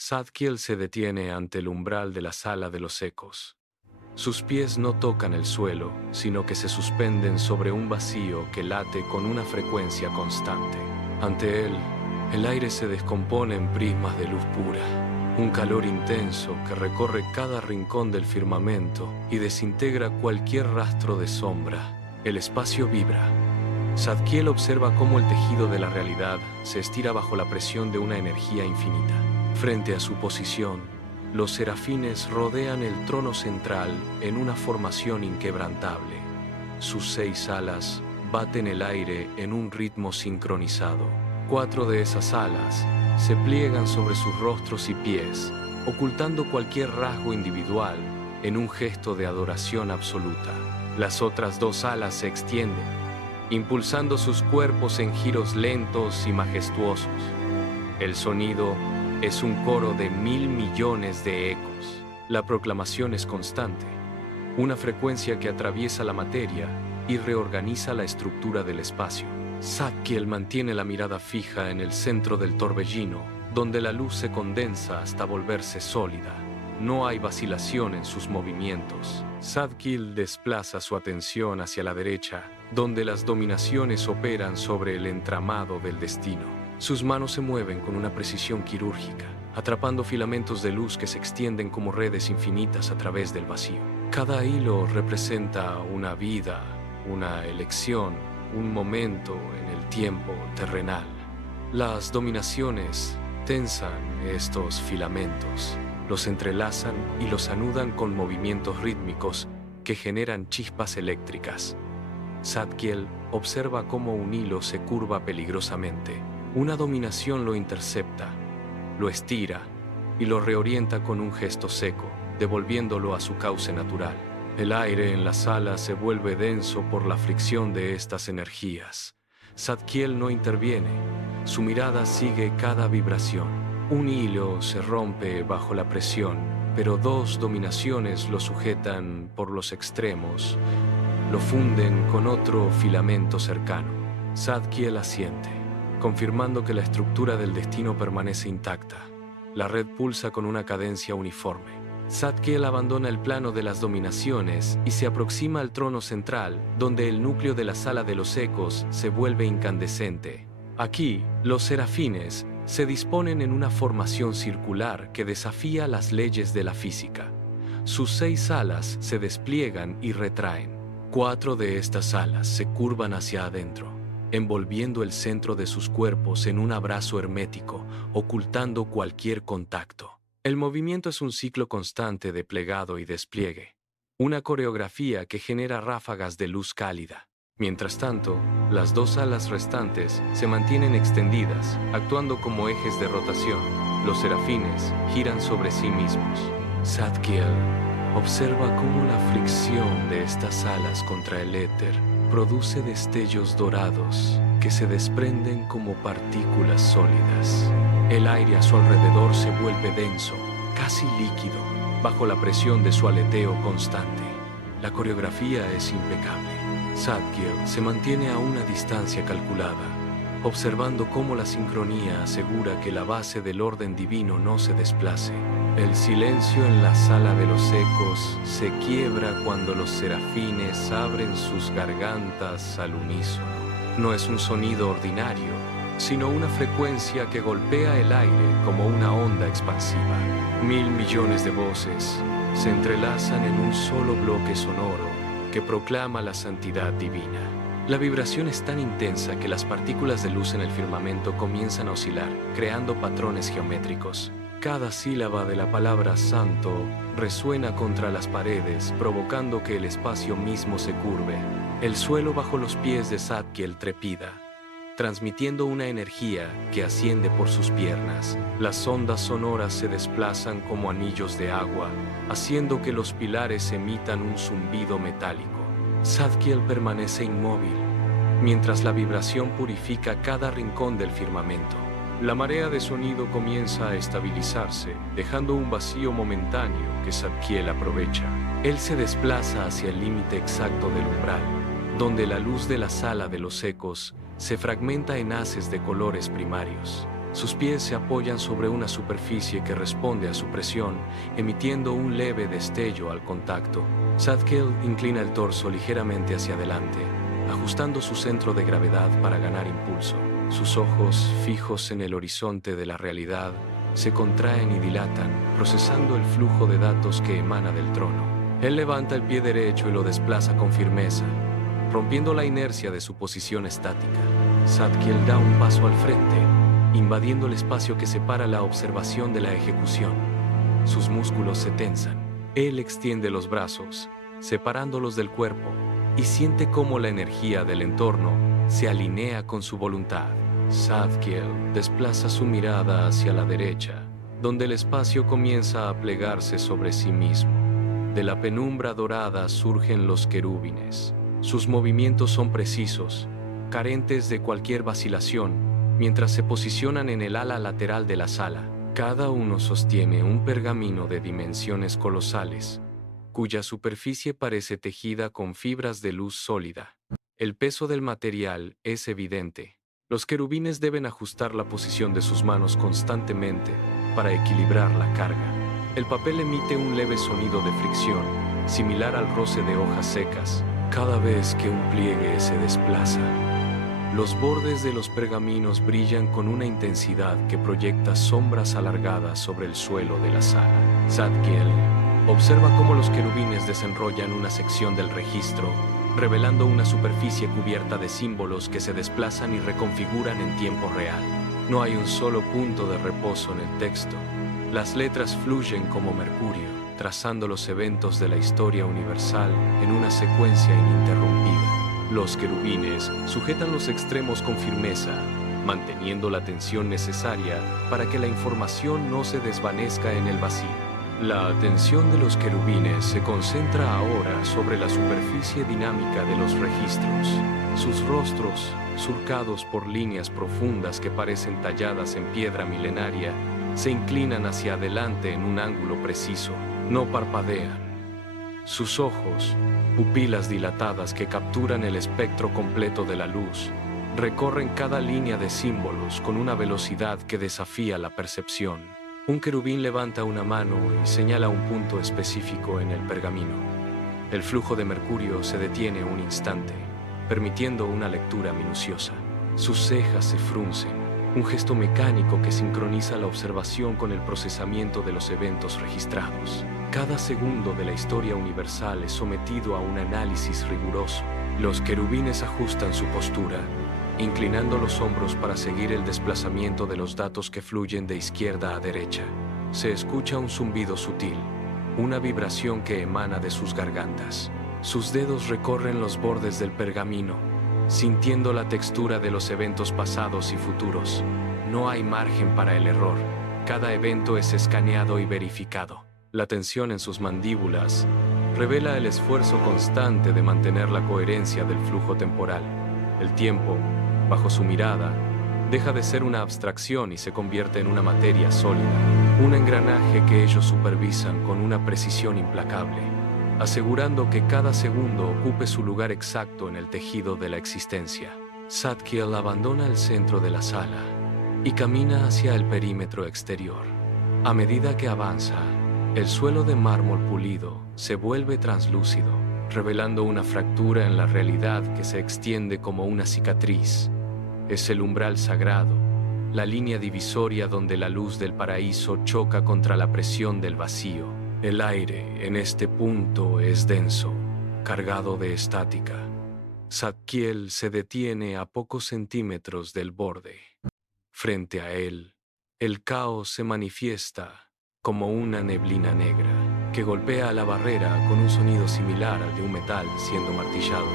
Zadkiel se detiene ante el umbral de la sala de los ecos. Sus pies no tocan el suelo, sino que se suspenden sobre un vacío que late con una frecuencia constante. Ante él, el aire se descompone en prismas de luz pura, un calor intenso que recorre cada rincón del firmamento y desintegra cualquier rastro de sombra. El espacio vibra. Zadkiel observa cómo el tejido de la realidad se estira bajo la presión de una energía infinita. Frente a su posición, los serafines rodean el trono central en una formación inquebrantable. Sus 6 alas baten el aire en un ritmo sincronizado. 4 de esas alas se pliegan sobre sus rostros y pies, ocultando cualquier rasgo individual en un gesto de adoración absoluta. Las otras 2 alas se extienden, impulsando sus cuerpos en giros lentos y majestuosos. El sonido es un coro de 1000 millones de ecos. La proclamación es constante, una frecuencia que atraviesa la materia y reorganiza la estructura del espacio. Zadkiel mantiene la mirada fija en el centro del torbellino, donde la luz se condensa hasta volverse sólida. No hay vacilación en sus movimientos. Zadkiel desplaza su atención hacia la derecha, donde las dominaciones operan sobre el entramado del destino. Sus manos se mueven con una precisión quirúrgica, atrapando filamentos de luz que se extienden como redes infinitas a través del vacío. Cada hilo representa una vida, una elección, un momento en el tiempo terrenal. Las dominaciones tensan estos filamentos, los entrelazan y los anudan con movimientos rítmicos que generan chispas eléctricas. Zadkiel observa cómo un hilo se curva peligrosamente. Una dominación lo intercepta, lo estira y lo reorienta con un gesto seco, devolviéndolo a su cauce natural. El aire en la sala se vuelve denso por la fricción de estas energías. Zadkiel no interviene, su mirada sigue cada vibración. Un hilo se rompe bajo la presión, pero 2 dominaciones lo sujetan por los extremos, lo funden con otro filamento cercano. Zadkiel asiente, confirmando que la estructura del destino permanece intacta. La red pulsa con una cadencia uniforme. Zadkiel abandona el plano de las dominaciones y se aproxima al trono central, donde el núcleo de la sala de los ecos se vuelve incandescente. Aquí, los serafines se disponen en una formación circular que desafía las leyes de la física. Sus 6 alas se despliegan y retraen. 4 de estas alas se curvan hacia adentro, envolviendo el centro de sus cuerpos en un abrazo hermético, ocultando cualquier contacto. El movimiento es un ciclo constante de plegado y despliegue, una coreografía que genera ráfagas de luz cálida. Mientras tanto, las 2 alas restantes se mantienen extendidas, actuando como ejes de rotación. Los serafines giran sobre sí mismos. Zadkiel observa cómo la fricción de estas alas contra el éter produce destellos dorados que se desprenden como partículas sólidas. El aire a su alrededor se vuelve denso, casi líquido, bajo la presión de su aleteo constante. La coreografía es impecable. Zadkiel se mantiene a una distancia calculada, observando cómo la sincronía asegura que la base del orden divino no se desplace. El silencio en la sala de los ecos se quiebra cuando los serafines abren sus gargantas al unísono. No es un sonido ordinario, sino una frecuencia que golpea el aire como una onda expansiva. 1000 millones de voces se entrelazan en un solo bloque sonoro que proclama la santidad divina. La vibración es tan intensa que las partículas de luz en el firmamento comienzan a oscilar, creando patrones geométricos. Cada sílaba de la palabra santo resuena contra las paredes, provocando que el espacio mismo se curve. El suelo bajo los pies de Zadkiel trepida, transmitiendo una energía que asciende por sus piernas. Las ondas sonoras se desplazan como anillos de agua, haciendo que los pilares emitan un zumbido metálico. Zadkiel permanece inmóvil, mientras la vibración purifica cada rincón del firmamento. La marea de sonido comienza a estabilizarse, dejando un vacío momentáneo que Zadkiel aprovecha. Él se desplaza hacia el límite exacto del umbral, donde la luz de la sala de los ecos se fragmenta en haces de colores primarios. Sus pies se apoyan sobre una superficie que responde a su presión, emitiendo un leve destello al contacto. Zadkiel inclina el torso ligeramente hacia adelante, ajustando su centro de gravedad para ganar impulso. Sus ojos, fijos en el horizonte de la realidad, se contraen y dilatan, procesando el flujo de datos que emana del trono. Él levanta el pie derecho y lo desplaza con firmeza, rompiendo la inercia de su posición estática. Zadkiel da un paso al frente, invadiendo el espacio que separa la observación de la ejecución. Sus músculos se tensan. Él extiende los brazos, separándolos del cuerpo, y siente cómo la energía del entorno se alinea con su voluntad. Zadkiel desplaza su mirada hacia la derecha, donde el espacio comienza a plegarse sobre sí mismo. De la penumbra dorada surgen los querubines. Sus movimientos son precisos, carentes de cualquier vacilación, mientras se posicionan en el ala lateral de la sala. Cada uno sostiene un pergamino de dimensiones colosales, cuya superficie parece tejida con fibras de luz sólida. El peso del material es evidente. Los querubines deben ajustar la posición de sus manos constantemente para equilibrar la carga. El papel emite un leve sonido de fricción, similar al roce de hojas secas, cada vez que un pliegue se desplaza. Los bordes de los pergaminos brillan con una intensidad que proyecta sombras alargadas sobre el suelo de la sala. Zadkiel observa cómo los querubines desenrollan una sección del registro, revelando una superficie cubierta de símbolos que se desplazan y reconfiguran en tiempo real. No hay un solo punto de reposo en el texto. Las letras fluyen como mercurio, trazando los eventos de la historia universal en una secuencia ininterrumpida. Los querubines sujetan los extremos con firmeza, manteniendo la tensión necesaria para que la información no se desvanezca en el vacío. La atención de los querubines se concentra ahora sobre la superficie dinámica de los registros. Sus rostros, surcados por líneas profundas que parecen talladas en piedra milenaria, se inclinan hacia adelante en un ángulo preciso. No parpadean. Sus ojos, pupilas dilatadas que capturan el espectro completo de la luz, recorren cada línea de símbolos con una velocidad que desafía la percepción. Un querubín levanta una mano y señala un punto específico en el pergamino. El flujo de mercurio se detiene un instante, permitiendo una lectura minuciosa. Sus cejas se fruncen, un gesto mecánico que sincroniza la observación con el procesamiento de los eventos registrados. Cada segundo de la historia universal es sometido a un análisis riguroso. Los querubines ajustan su postura, inclinando los hombros para seguir el desplazamiento de los datos que fluyen de izquierda a derecha. Se escucha un zumbido sutil, una vibración que emana de sus gargantas. Sus dedos recorren los bordes del pergamino, sintiendo la textura de los eventos pasados y futuros. No hay margen para el error. Cada evento es escaneado y verificado. La tensión en sus mandíbulas revela el esfuerzo constante de mantener la coherencia del flujo temporal. El tiempo, bajo su mirada, deja de ser una abstracción y se convierte en una materia sólida, un engranaje que ellos supervisan con una precisión implacable, asegurando que cada segundo ocupe su lugar exacto en el tejido de la existencia. Zadkiel abandona el centro de la sala y camina hacia el perímetro exterior. A medida que avanza, el suelo de mármol pulido se vuelve translúcido, revelando una fractura en la realidad que se extiende como una cicatriz. Es el umbral sagrado, la línea divisoria donde la luz del paraíso choca contra la presión del vacío. El aire en este punto es denso, cargado de estática. Zadkiel se detiene a pocos centímetros del borde. Frente a él, el caos se manifiesta como una neblina negra que golpea la barrera con un sonido similar al de un metal siendo martillado.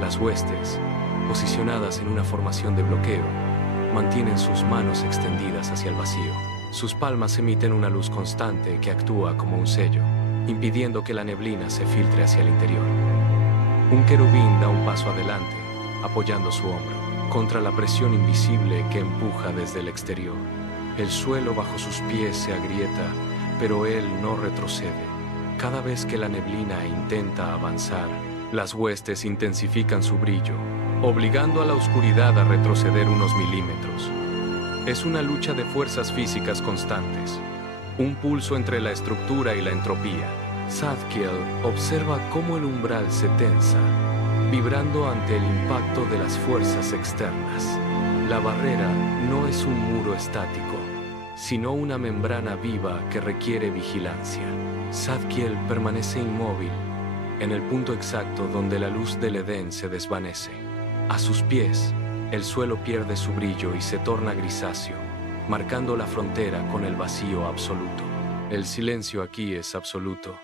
Las huestes, posicionadas en una formación de bloqueo, mantienen sus manos extendidas hacia el vacío. Sus palmas emiten una luz constante que actúa como un sello, impidiendo que la neblina se filtre hacia el interior. Un querubín da un paso adelante, apoyando su hombro contra la presión invisible que empuja desde el exterior. El suelo bajo sus pies se agrieta, pero él no retrocede. Cada vez que la neblina intenta avanzar, las huestes intensifican su brillo, obligando a la oscuridad a retroceder unos milímetros. Es una lucha de fuerzas físicas constantes, un pulso entre la estructura y la entropía. Zadkiel observa cómo el umbral se tensa, vibrando ante el impacto de las fuerzas externas. La barrera no es un muro estático, sino una membrana viva que requiere vigilancia. Zadkiel permanece inmóvil, en el punto exacto donde la luz del Edén se desvanece. A sus pies, el suelo pierde su brillo y se torna grisáceo, marcando la frontera con el vacío absoluto. El silencio aquí es absoluto,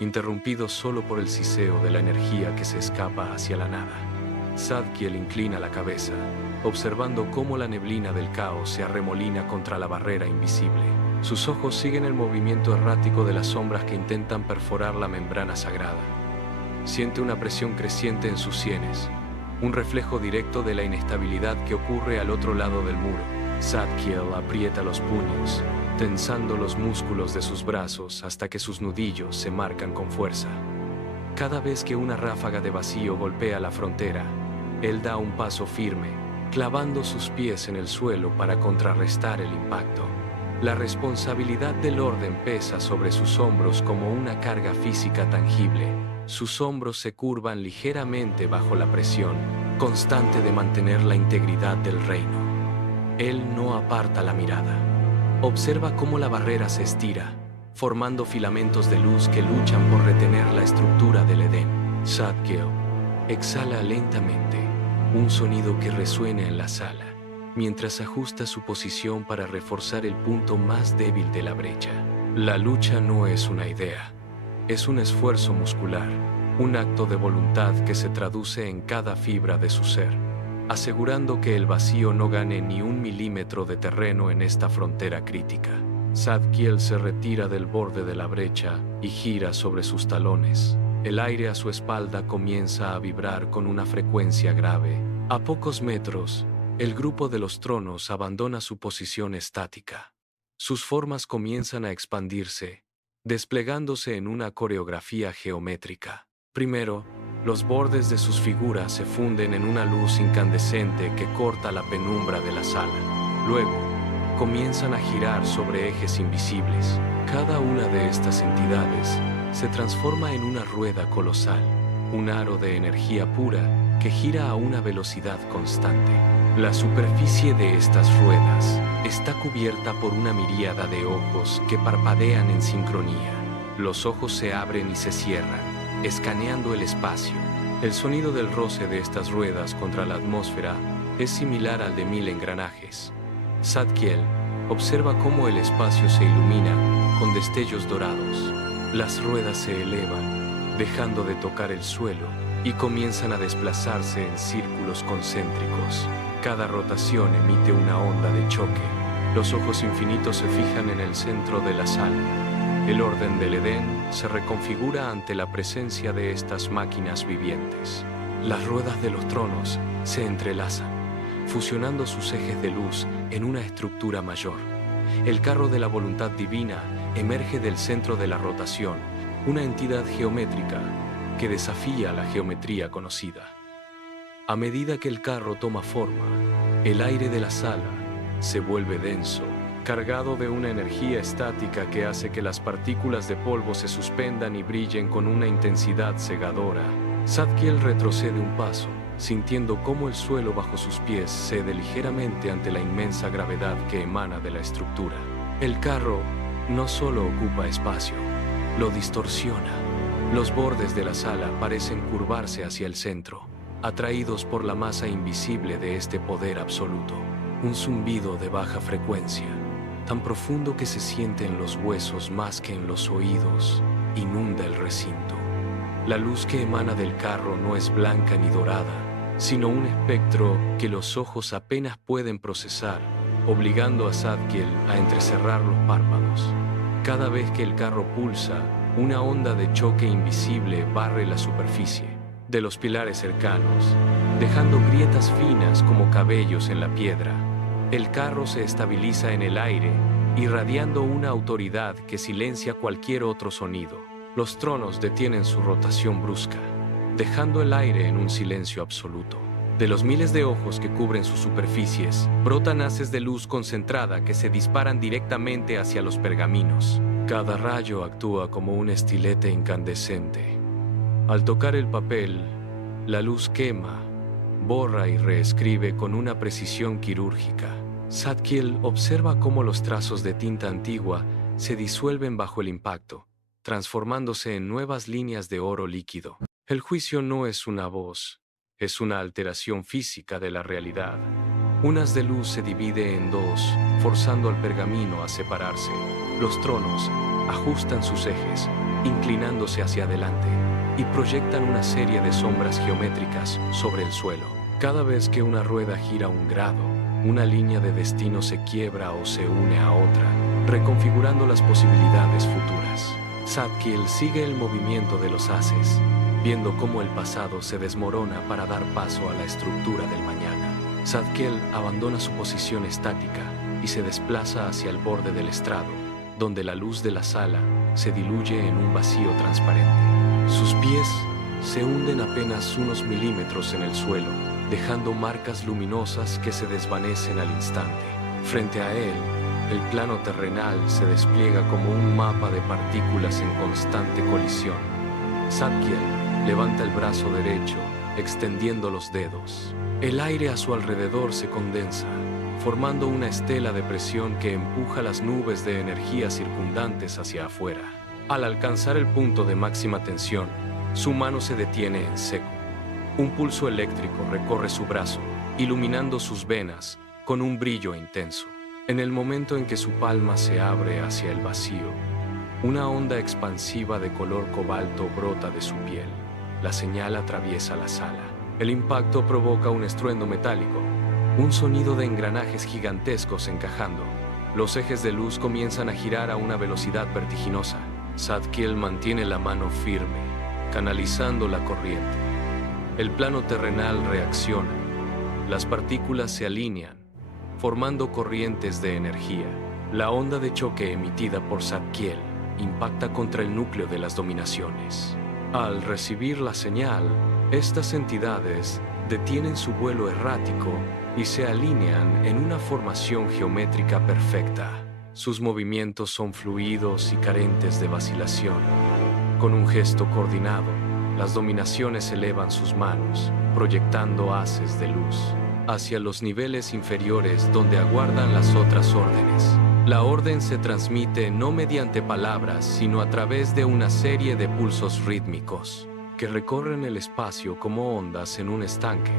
interrumpido solo por el siseo de la energía que se escapa hacia la nada. Zadkiel inclina la cabeza, observando cómo la neblina del caos se arremolina contra la barrera invisible. Sus ojos siguen el movimiento errático de las sombras que intentan perforar la membrana sagrada. Siente una presión creciente en sus sienes, un reflejo directo de la inestabilidad que ocurre al otro lado del muro. Zadkiel aprieta los puños, tensando los músculos de sus brazos hasta que sus nudillos se marcan con fuerza. Cada vez que una ráfaga de vacío golpea la frontera, él da un paso firme, clavando sus pies en el suelo para contrarrestar el impacto. La responsabilidad del orden pesa sobre sus hombros como una carga física tangible. Sus hombros se curvan ligeramente bajo la presión constante de mantener la integridad del reino. Él no aparta la mirada. Observa cómo la barrera se estira, formando filamentos de luz que luchan por retener la estructura del Edén. Zadkiel exhala lentamente, un sonido que resuena en la sala, mientras ajusta su posición para reforzar el punto más débil de la brecha. La lucha no es una idea, es un esfuerzo muscular, un acto de voluntad que se traduce en cada fibra de su ser, asegurando que el vacío no gane ni un milímetro de terreno en esta frontera crítica. Zadkiel se retira del borde de la brecha y gira sobre sus talones. El aire a su espalda comienza a vibrar con una frecuencia grave. A pocos metros, el grupo de los tronos abandona su posición estática. Sus formas comienzan a expandirse, desplegándose en una coreografía geométrica. Primero, los bordes de sus figuras se funden en una luz incandescente que corta la penumbra de la sala. Luego, comienzan a girar sobre ejes invisibles. Cada una de estas entidades se transforma en una rueda colosal, un aro de energía pura que gira a una velocidad constante. La superficie de estas ruedas está cubierta por una miríada de ojos que parpadean en sincronía. Los ojos se abren y se cierran, escaneando el espacio. El sonido del roce de estas ruedas contra la atmósfera es similar al de 1000 engranajes. Zadkiel observa cómo el espacio se ilumina con destellos dorados. Las ruedas se elevan, dejando de tocar el suelo, y comienzan a desplazarse en círculos concéntricos. Cada rotación emite una onda de choque. Los ojos infinitos se fijan en el centro de la sala. El orden del Edén se reconfigura ante la presencia de estas máquinas vivientes. Las ruedas de los tronos se entrelazan, fusionando sus ejes de luz en una estructura mayor. El carro de la voluntad divina emerge del centro de la rotación, una entidad geométrica que desafía la geometría conocida. A medida que el carro toma forma, el aire de la sala se vuelve denso, cargado de una energía estática que hace que las partículas de polvo se suspendan y brillen con una intensidad cegadora. Zadkiel retrocede un paso, sintiendo cómo el suelo bajo sus pies cede ligeramente ante la inmensa gravedad que emana de la estructura. El carro no solo ocupa espacio, lo distorsiona. Los bordes de la sala parecen curvarse hacia el centro, atraídos por la masa invisible de este poder absoluto. Un zumbido de baja frecuencia, tan profundo que se siente en los huesos más que en los oídos, inunda el recinto. La luz que emana del carro no es blanca ni dorada, sino un espectro que los ojos apenas pueden procesar, obligando a Zadkiel a entrecerrar los párpados. Cada vez que el carro pulsa, una onda de choque invisible barre la superficie de los pilares cercanos, dejando grietas finas como cabellos en la piedra. El carro se estabiliza en el aire, irradiando una autoridad que silencia cualquier otro sonido. Los tronos detienen su rotación brusca, dejando el aire en un silencio absoluto. De los miles de ojos que cubren sus superficies, brotan haces de luz concentrada que se disparan directamente hacia los pergaminos. Cada rayo actúa como un estilete incandescente. Al tocar el papel, la luz quema, borra y reescribe con una precisión quirúrgica. Zadkiel observa cómo los trazos de tinta antigua se disuelven bajo el impacto, transformándose en nuevas líneas de oro líquido. El juicio no es una voz, es una alteración física de la realidad. Un haz de luz se divide en dos, forzando al pergamino a separarse. Los tronos ajustan sus ejes, inclinándose hacia adelante, y proyectan una serie de sombras geométricas sobre el suelo. Cada vez que una rueda gira un grado, una línea de destino se quiebra o se une a otra, reconfigurando las posibilidades futuras. Zadkiel sigue el movimiento de los haces, viendo cómo el pasado se desmorona para dar paso a la estructura del mañana. Zadkiel abandona su posición estática y se desplaza hacia el borde del estrado, donde la luz de la sala se diluye en un vacío transparente. Sus pies se hunden apenas unos milímetros en el suelo, dejando marcas luminosas que se desvanecen al instante. Frente a él, el plano terrenal se despliega como un mapa de partículas en constante colisión. Zadkiel levanta el brazo derecho, extendiendo los dedos. El aire a su alrededor se condensa, formando una estela de presión que empuja las nubes de energía circundantes hacia afuera. Al alcanzar el punto de máxima tensión, su mano se detiene en seco. Un pulso eléctrico recorre su brazo, iluminando sus venas con un brillo intenso. En el momento en que su palma se abre hacia el vacío, una onda expansiva de color cobalto brota de su piel. La señal atraviesa la sala. El impacto provoca un estruendo metálico, un sonido de engranajes gigantescos encajando. Los ejes de luz comienzan a girar a una velocidad vertiginosa. Zadkiel mantiene la mano firme, canalizando la corriente. El plano terrenal reacciona. Las partículas se alinean, formando corrientes de energía. La onda de choque emitida por Zadkiel impacta contra el núcleo de las dominaciones. Al recibir la señal, estas entidades detienen su vuelo errático y se alinean en una formación geométrica perfecta. Sus movimientos son fluidos y carentes de vacilación. Con un gesto coordinado, las dominaciones elevan sus manos, proyectando haces de luz hacia los niveles inferiores donde aguardan las otras órdenes. La orden se transmite no mediante palabras, sino a través de una serie de pulsos rítmicos que recorren el espacio como ondas en un estanque.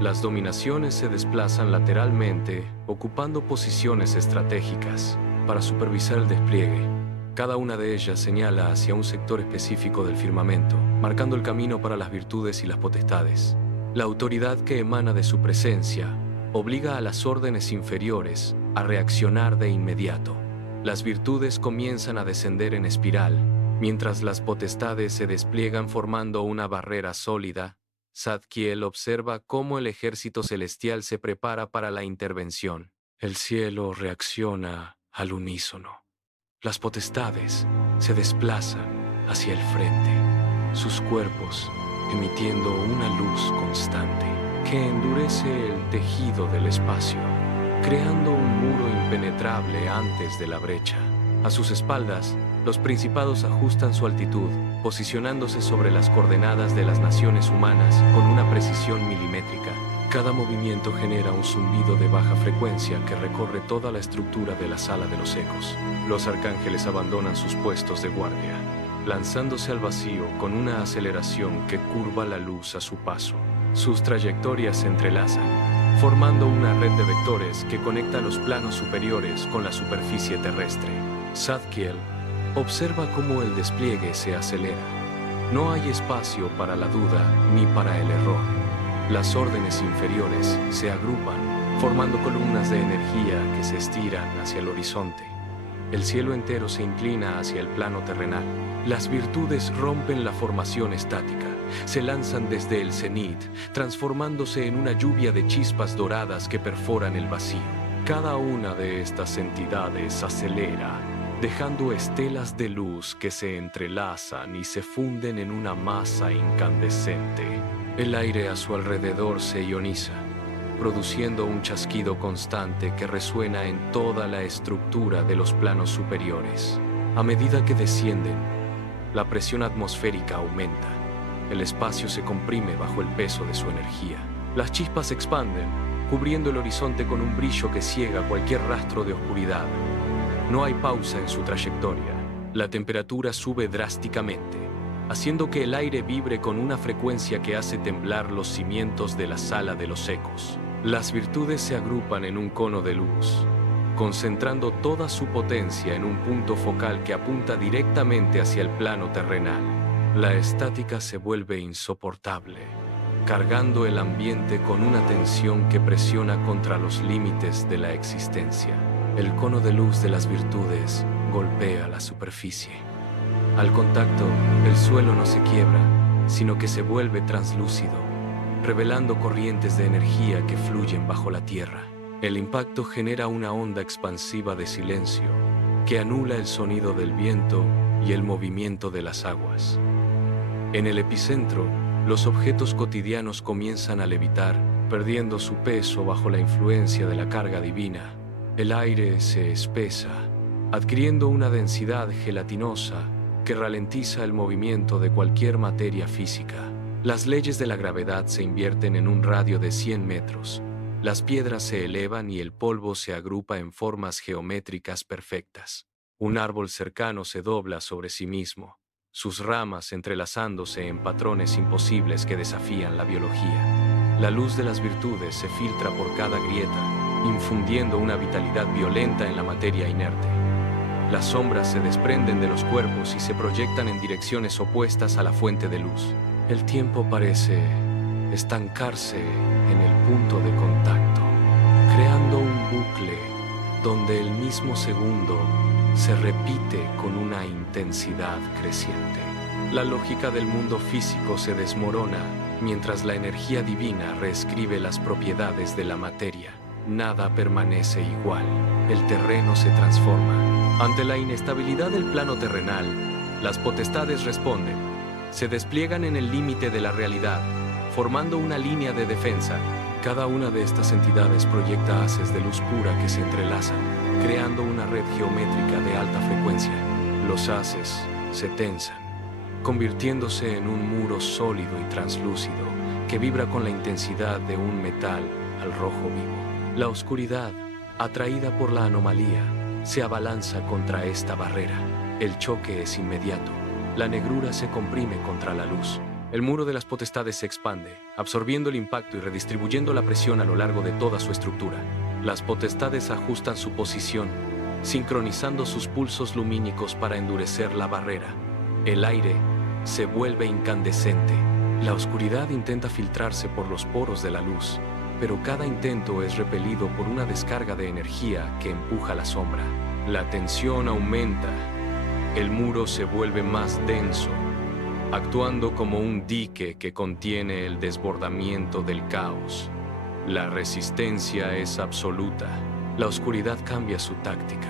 Las dominaciones se desplazan lateralmente, ocupando posiciones estratégicas para supervisar el despliegue. Cada una de ellas señala hacia un sector específico del firmamento, marcando el camino para las virtudes y las potestades. La autoridad que emana de su presencia obliga a las órdenes inferiores a reaccionar de inmediato. Las virtudes comienzan a descender en espiral, mientras las potestades se despliegan formando una barrera sólida. Zadkiel observa cómo el ejército celestial se prepara para la intervención. El cielo reacciona al unísono. Las potestades se desplazan hacia el frente, sus cuerpos emitiendo una luz constante que endurece el tejido del espacio, creando un muro impenetrable antes de la brecha. A sus espaldas, los principados ajustan su altitud, posicionándose sobre las coordenadas de las naciones humanas con una precisión milimétrica. Cada movimiento genera un zumbido de baja frecuencia que recorre toda la estructura de la sala de los ecos. Los arcángeles abandonan sus puestos de guardia, lanzándose al vacío con una aceleración que curva la luz a su paso. Sus trayectorias se entrelazan, formando una red de vectores que conecta los planos superiores con la superficie terrestre. Zadkiel observa cómo el despliegue se acelera. No hay espacio para la duda ni para el error. Las órdenes inferiores se agrupan, formando columnas de energía que se estiran hacia el horizonte. El cielo entero se inclina hacia el plano terrenal. Las virtudes rompen la formación estática, se lanzan desde el cenit, transformándose en una lluvia de chispas doradas que perforan el vacío. Cada una de estas entidades acelera, dejando estelas de luz que se entrelazan y se funden en una masa incandescente. El aire a su alrededor se ioniza, produciendo un chasquido constante que resuena en toda la estructura de los planos superiores. A medida que descienden, la presión atmosférica aumenta. El espacio se comprime bajo el peso de su energía. Las chispas se expanden, cubriendo el horizonte con un brillo que ciega cualquier rastro de oscuridad. No hay pausa en su trayectoria. La temperatura sube drásticamente, haciendo que el aire vibre con una frecuencia que hace temblar los cimientos de la sala de los ecos. Las virtudes se agrupan en un cono de luz, concentrando toda su potencia en un punto focal que apunta directamente hacia el plano terrenal. La estática se vuelve insoportable, cargando el ambiente con una tensión que presiona contra los límites de la existencia. El cono de luz de las virtudes golpea la superficie. Al contacto, el suelo no se quiebra, sino que se vuelve translúcido, revelando corrientes de energía que fluyen bajo la tierra. El impacto genera una onda expansiva de silencio que anula el sonido del viento y el movimiento de las aguas. En el epicentro, los objetos cotidianos comienzan a levitar, perdiendo su peso bajo la influencia de la carga divina. El aire se espesa, adquiriendo una densidad gelatinosa que ralentiza el movimiento de cualquier materia física. Las leyes de la gravedad se invierten en un radio de 100 metros. Las piedras se elevan y el polvo se agrupa en formas geométricas perfectas. Un árbol cercano se dobla sobre sí mismo, sus ramas entrelazándose en patrones imposibles que desafían la biología. La luz de las virtudes se filtra por cada grieta, infundiendo una vitalidad violenta en la materia inerte. Las sombras se desprenden de los cuerpos y se proyectan en direcciones opuestas a la fuente de luz. El tiempo parece estancarse en el punto de contacto, creando un bucle donde el mismo segundo se repite con una intensidad creciente. La lógica del mundo físico se desmorona mientras la energía divina reescribe las propiedades de la materia. Nada permanece igual. El terreno se transforma. Ante la inestabilidad del plano terrenal, las potestades responden. Se despliegan en el límite de la realidad, formando una línea de defensa. Cada una de estas entidades proyecta haces de luz pura que se entrelazan, creando una red geométrica de alta frecuencia. Los haces se tensan, convirtiéndose en un muro sólido y translúcido que vibra con la intensidad de un metal al rojo vivo. La oscuridad, atraída por la anomalía, se abalanza contra esta barrera. El choque es inmediato. La negrura se comprime contra la luz. El muro de las potestades se expande, absorbiendo el impacto y redistribuyendo la presión a lo largo de toda su estructura. Las potestades ajustan su posición, sincronizando sus pulsos lumínicos para endurecer la barrera. El aire se vuelve incandescente. La oscuridad intenta filtrarse por los poros de la luz, pero cada intento es repelido por una descarga de energía que empuja la sombra. La tensión aumenta. El muro se vuelve más denso, actuando como un dique que contiene el desbordamiento del caos. La resistencia es absoluta. La oscuridad cambia su táctica.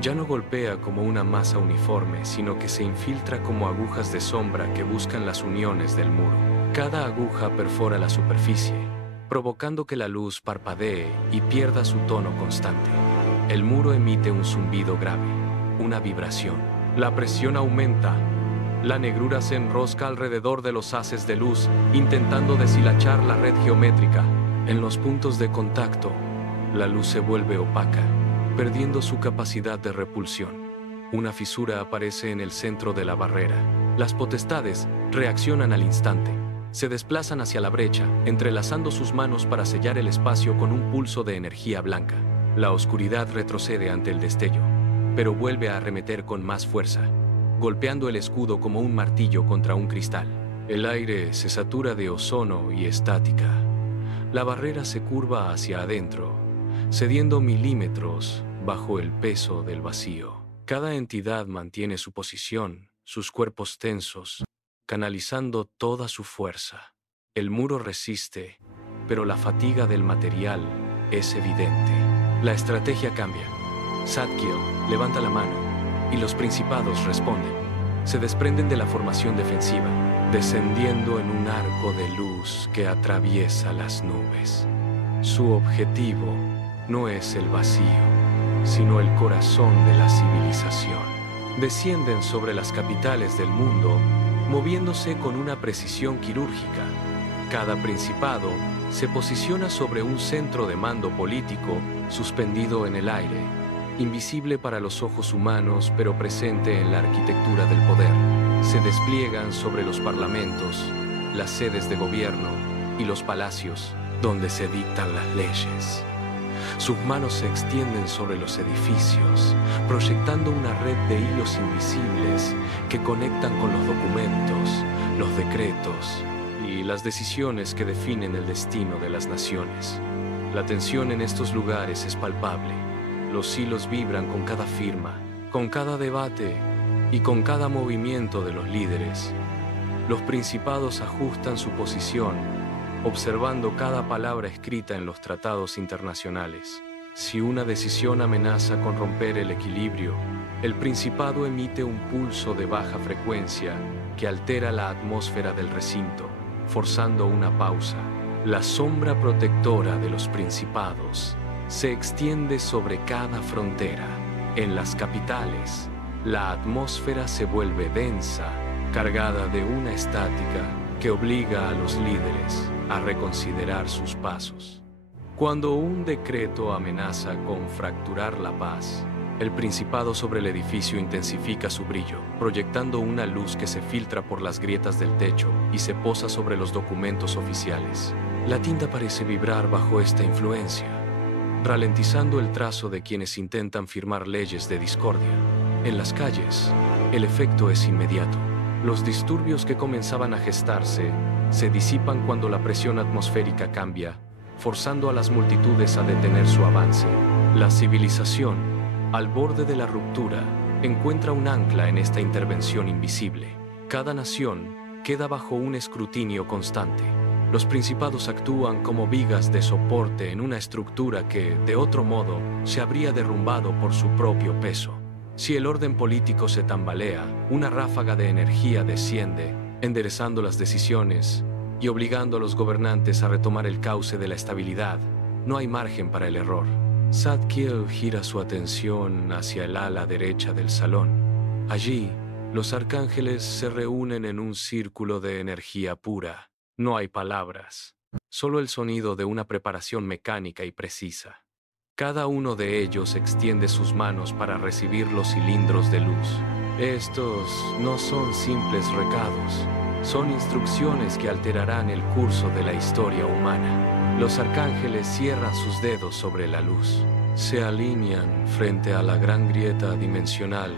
Ya no golpea como una masa uniforme, sino que se infiltra como agujas de sombra que buscan las uniones del muro. Cada aguja perfora la superficie, provocando que la luz parpadee y pierda su tono constante. El muro emite un zumbido grave, una vibración. La presión aumenta. La negrura se enrosca alrededor de los haces de luz, intentando deshilachar la red geométrica. En los puntos de contacto, la luz se vuelve opaca, perdiendo su capacidad de repulsión. Una fisura aparece en el centro de la barrera. Las potestades reaccionan al instante. Se desplazan hacia la brecha, entrelazando sus manos para sellar el espacio con un pulso de energía blanca. La oscuridad retrocede ante el destello, pero vuelve a arremeter con más fuerza, golpeando el escudo como un martillo contra un cristal. El aire se satura de ozono y estática. La barrera se curva hacia adentro, cediendo milímetros bajo el peso del vacío. Cada entidad mantiene su posición, sus cuerpos tensos, canalizando toda su fuerza. El muro resiste, pero la fatiga del material es evidente. La estrategia cambia. Zadkiel levanta la mano y los principados responden. Se desprenden de la formación defensiva, descendiendo en un arco de luz que atraviesa las nubes. Su objetivo no es el vacío, sino el corazón de la civilización. Descienden sobre las capitales del mundo, moviéndose con una precisión quirúrgica. Cada principado se posiciona sobre un centro de mando político suspendido en el aire, invisible para los ojos humanos pero presente en la arquitectura del poder. Se despliegan sobre los parlamentos, las sedes de gobierno y los palacios donde se dictan las leyes. Sus manos se extienden sobre los edificios, proyectando una red de hilos invisibles que conectan con los documentos, los decretos y las decisiones que definen el destino de las naciones. La tensión en estos lugares es palpable. Los hilos vibran con cada firma, con cada debate y con cada movimiento de los líderes. Los principados ajustan su posición, observando cada palabra escrita en los tratados internacionales. Si una decisión amenaza con romper el equilibrio, el principado emite un pulso de baja frecuencia que altera la atmósfera del recinto, forzando una pausa. La sombra protectora de los principados se extiende sobre cada frontera. En las capitales, la atmósfera se vuelve densa, cargada de una estática que obliga a los líderes a reconsiderar sus pasos. Cuando un decreto amenaza con fracturar la paz, el principado sobre el edificio intensifica su brillo, proyectando una luz que se filtra por las grietas del techo y se posa sobre los documentos oficiales. La tinta parece vibrar bajo esta influencia, ralentizando el trazo de quienes intentan firmar leyes de discordia. En las calles, el efecto es inmediato. Los disturbios que comenzaban a gestarse se disipan cuando la presión atmosférica cambia, forzando a las multitudes a detener su avance. La civilización, al borde de la ruptura, encuentra un ancla en esta intervención invisible. Cada nación queda bajo un escrutinio constante. Los principados actúan como vigas de soporte en una estructura que, de otro modo, se habría derrumbado por su propio peso. Si el orden político se tambalea, una ráfaga de energía desciende, enderezando las decisiones y obligando a los gobernantes a retomar el cauce de la estabilidad. No hay margen para el error. Zadkiel gira su atención hacia el ala derecha del salón. Allí, los arcángeles se reúnen en un círculo de energía pura. No hay palabras, solo el sonido de una preparación mecánica y precisa. Cada uno de ellos extiende sus manos para recibir los cilindros de luz. Estos no son simples recados, son instrucciones que alterarán el curso de la historia humana. Los arcángeles cierran sus dedos sobre la luz. Se alinean frente a la gran grieta dimensional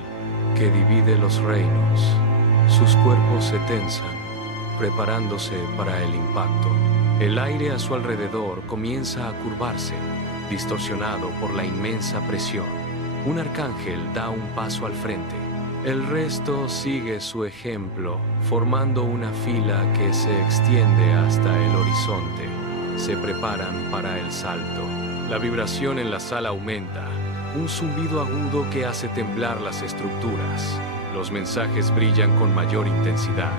que divide los reinos. Sus cuerpos se tensan, preparándose para el impacto. El aire a su alrededor comienza a curvarse, distorsionado por la inmensa presión. Un arcángel da un paso al frente. El resto sigue su ejemplo, formando una fila que se extiende hasta el horizonte. Se preparan para el salto. La vibración en la sala aumenta, un zumbido agudo que hace temblar las estructuras. Los mensajes brillan con mayor intensidad.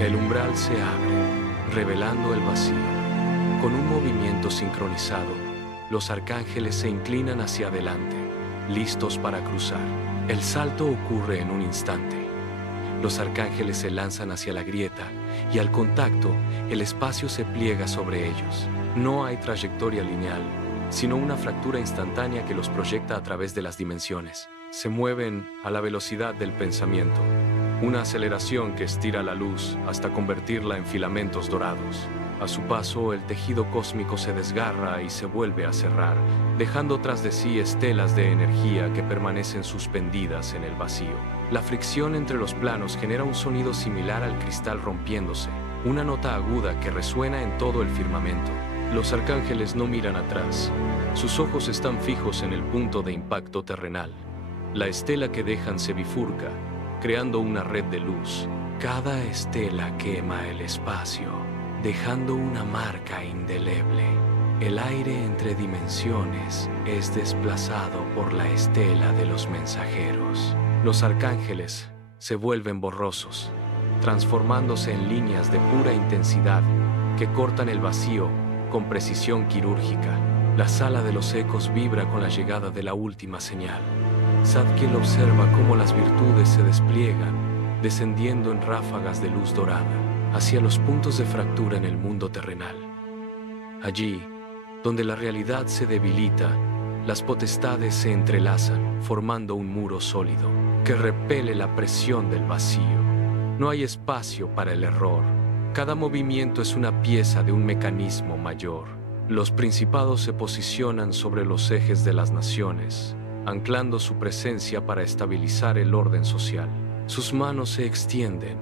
El umbral se abre, revelando el vacío. Con un movimiento sincronizado, los arcángeles se inclinan hacia adelante, listos para cruzar. El salto ocurre en un instante. Los arcángeles se lanzan hacia la grieta y al contacto, el espacio se pliega sobre ellos. No hay trayectoria lineal, sino una fractura instantánea que los proyecta a través de las dimensiones. Se mueven a la velocidad del pensamiento, una aceleración que estira la luz hasta convertirla en filamentos dorados. A su paso, el tejido cósmico se desgarra y se vuelve a cerrar, dejando tras de sí estelas de energía que permanecen suspendidas en el vacío. La fricción entre los planos genera un sonido similar al cristal rompiéndose, una nota aguda que resuena en todo el firmamento. Los arcángeles no miran atrás. Sus ojos están fijos en el punto de impacto terrenal. La estela que dejan se bifurca, creando una red de luz. Cada estela quema el espacio, dejando una marca indeleble. El aire entre dimensiones es desplazado por la estela de los mensajeros. Los arcángeles se vuelven borrosos, transformándose en líneas de pura intensidad que cortan el vacío con precisión quirúrgica. La sala de los ecos vibra con la llegada de la última señal. Zadkiel observa cómo las virtudes se despliegan, descendiendo en ráfagas de luz dorada, hacia los puntos de fractura en el mundo terrenal. Allí, donde la realidad se debilita, las potestades se entrelazan, formando un muro sólido que repele la presión del vacío. No hay espacio para el error. Cada movimiento es una pieza de un mecanismo mayor. Los principados se posicionan sobre los ejes de las naciones, anclando su presencia para estabilizar el orden social. Sus manos se extienden,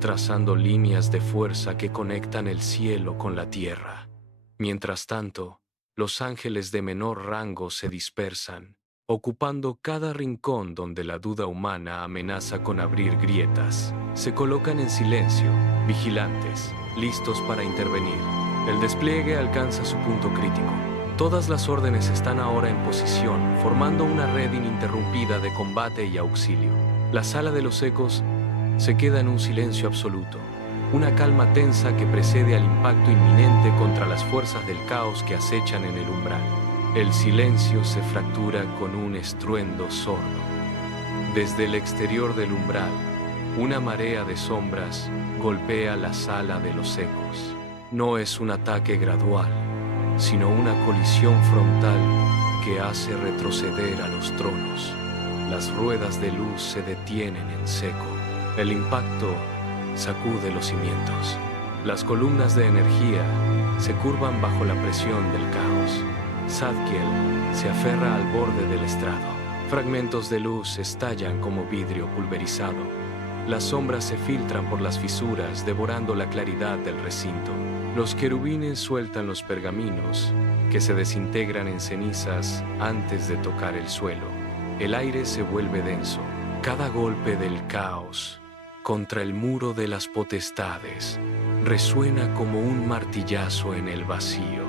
trazando líneas de fuerza que conectan el cielo con la tierra. Mientras tanto, los ángeles de menor rango se dispersan, ocupando cada rincón donde la duda humana amenaza con abrir grietas. Se colocan en silencio, vigilantes, listos para intervenir. El despliegue alcanza su punto crítico. Todas las órdenes están ahora en posición, formando una red ininterrumpida de combate y auxilio. La sala de los ecos se queda en un silencio absoluto, una calma tensa que precede al impacto inminente contra las fuerzas del caos que acechan en el umbral. El silencio se fractura con un estruendo sordo. Desde el exterior del umbral, una marea de sombras golpea la sala de los ecos. No es un ataque gradual, sino una colisión frontal que hace retroceder a los tronos. Las ruedas de luz se detienen en seco. El impacto sacude los cimientos. Las columnas de energía se curvan bajo la presión del caos. Zadkiel se aferra al borde del estrado. Fragmentos de luz estallan como vidrio pulverizado. Las sombras se filtran por las fisuras, devorando la claridad del recinto. Los querubines sueltan los pergaminos, que se desintegran en cenizas antes de tocar el suelo. El aire se vuelve denso. Cada golpe del caos contra el muro de las potestades resuena como un martillazo en el vacío.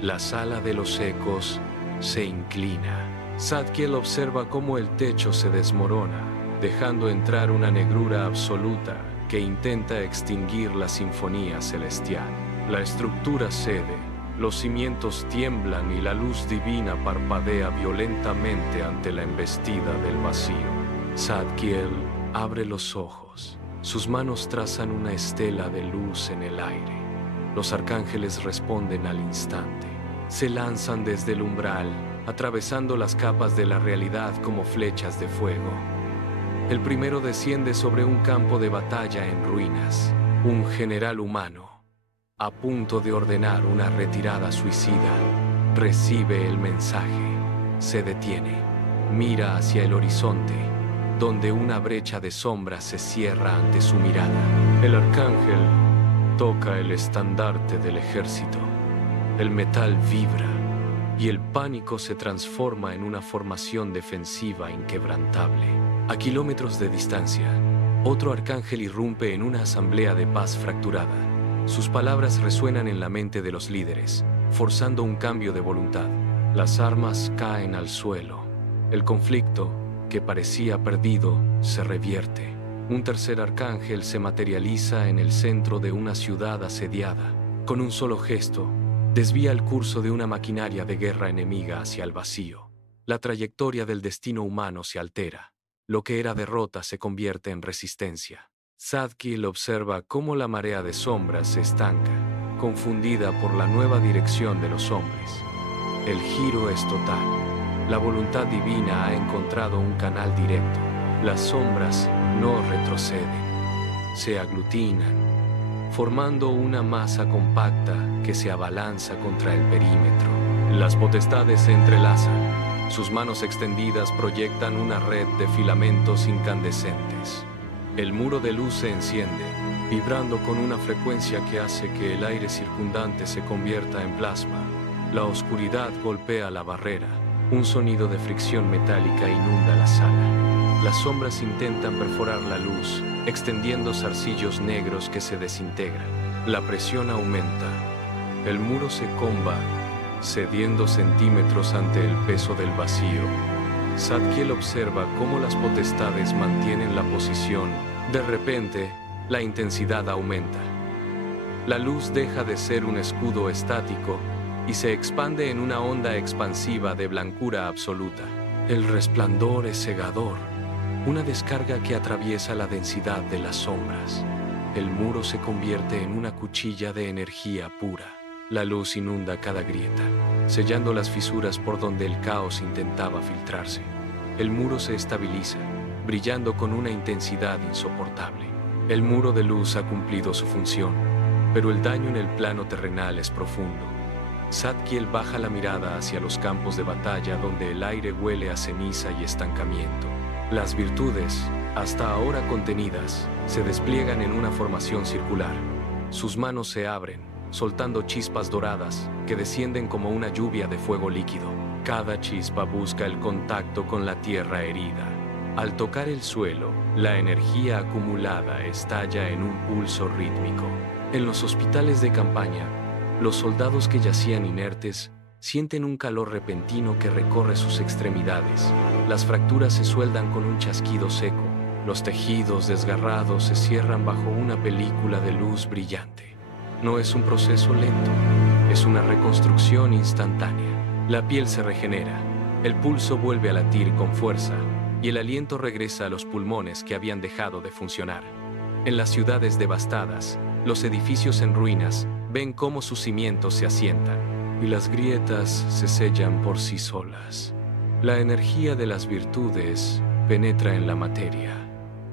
La sala de los ecos se inclina. Zadkiel observa cómo el techo se desmorona, dejando entrar una negrura absoluta que intenta extinguir la sinfonía celestial. La estructura cede, los cimientos tiemblan y la luz divina parpadea violentamente ante la embestida del vacío. Zadkiel abre los ojos. Sus manos trazan una estela de luz en el aire. Los arcángeles responden al instante. Se lanzan desde el umbral, atravesando las capas de la realidad como flechas de fuego. El primero desciende sobre un campo de batalla en ruinas. Un general humano, a punto de ordenar una retirada suicida, recibe el mensaje. Se detiene. Mira hacia el horizonte, donde una brecha de sombras se cierra ante su mirada. El arcángel toca el estandarte del ejército. El metal vibra y el pánico se transforma en una formación defensiva inquebrantable. A kilómetros de distancia, otro arcángel irrumpe en una asamblea de paz fracturada. Sus palabras resuenan en la mente de los líderes, forzando un cambio de voluntad. Las armas caen al suelo. El conflicto, que parecía perdido, se revierte. Un tercer arcángel se materializa en el centro de una ciudad asediada. Con un solo gesto, desvía el curso de una maquinaria de guerra enemiga hacia el vacío. La trayectoria del destino humano se altera. Lo que era derrota se convierte en resistencia. Zadkiel observa cómo la marea de sombras se estanca, confundida por la nueva dirección de los hombres. El giro es total. La voluntad divina ha encontrado un canal directo. Las sombras no retroceden, se aglutinan, formando una masa compacta que se abalanza contra el perímetro. Las potestades se entrelazan. Sus manos extendidas proyectan una red de filamentos incandescentes. El muro de luz se enciende, vibrando con una frecuencia que hace que el aire circundante se convierta en plasma. La oscuridad golpea la barrera. Un sonido de fricción metálica inunda la sala. Las sombras intentan perforar la luz, extendiendo zarcillos negros que se desintegran. La presión aumenta. El muro se comba cediendo centímetros ante el peso del vacío. Zadkiel observa cómo las potestades mantienen la posición. De repente, la intensidad aumenta. La luz deja de ser un escudo estático y se expande en una onda expansiva de blancura absoluta. El resplandor es cegador, una descarga que atraviesa la densidad de las sombras. El muro se convierte en una cuchilla de energía pura. La luz inunda cada grieta, sellando las fisuras por donde el caos intentaba filtrarse. El muro se estabiliza, brillando con una intensidad insoportable. El muro de luz ha cumplido su función, pero el daño en el plano terrenal es profundo. Zadkiel baja la mirada hacia los campos de batalla donde el aire huele a ceniza y estancamiento. Las virtudes, hasta ahora contenidas, se despliegan en una formación circular. Sus manos se abren, soltando chispas doradas que descienden como una lluvia de fuego líquido. Cada chispa busca el contacto con la tierra herida. Al tocar el suelo, la energía acumulada estalla en un pulso rítmico. En los hospitales de campaña, los soldados que yacían inertes sienten un calor repentino que recorre sus extremidades. Las fracturas se sueldan con un chasquido seco. Los tejidos desgarrados se cierran bajo una película de luz brillante. No es un proceso lento, es una reconstrucción instantánea. La piel se regenera, el pulso vuelve a latir con fuerza y el aliento regresa a los pulmones que habían dejado de funcionar. En las ciudades devastadas, los edificios en ruinas ven cómo sus cimientos se asientan y las grietas se sellan por sí solas. La energía de las virtudes penetra en la materia,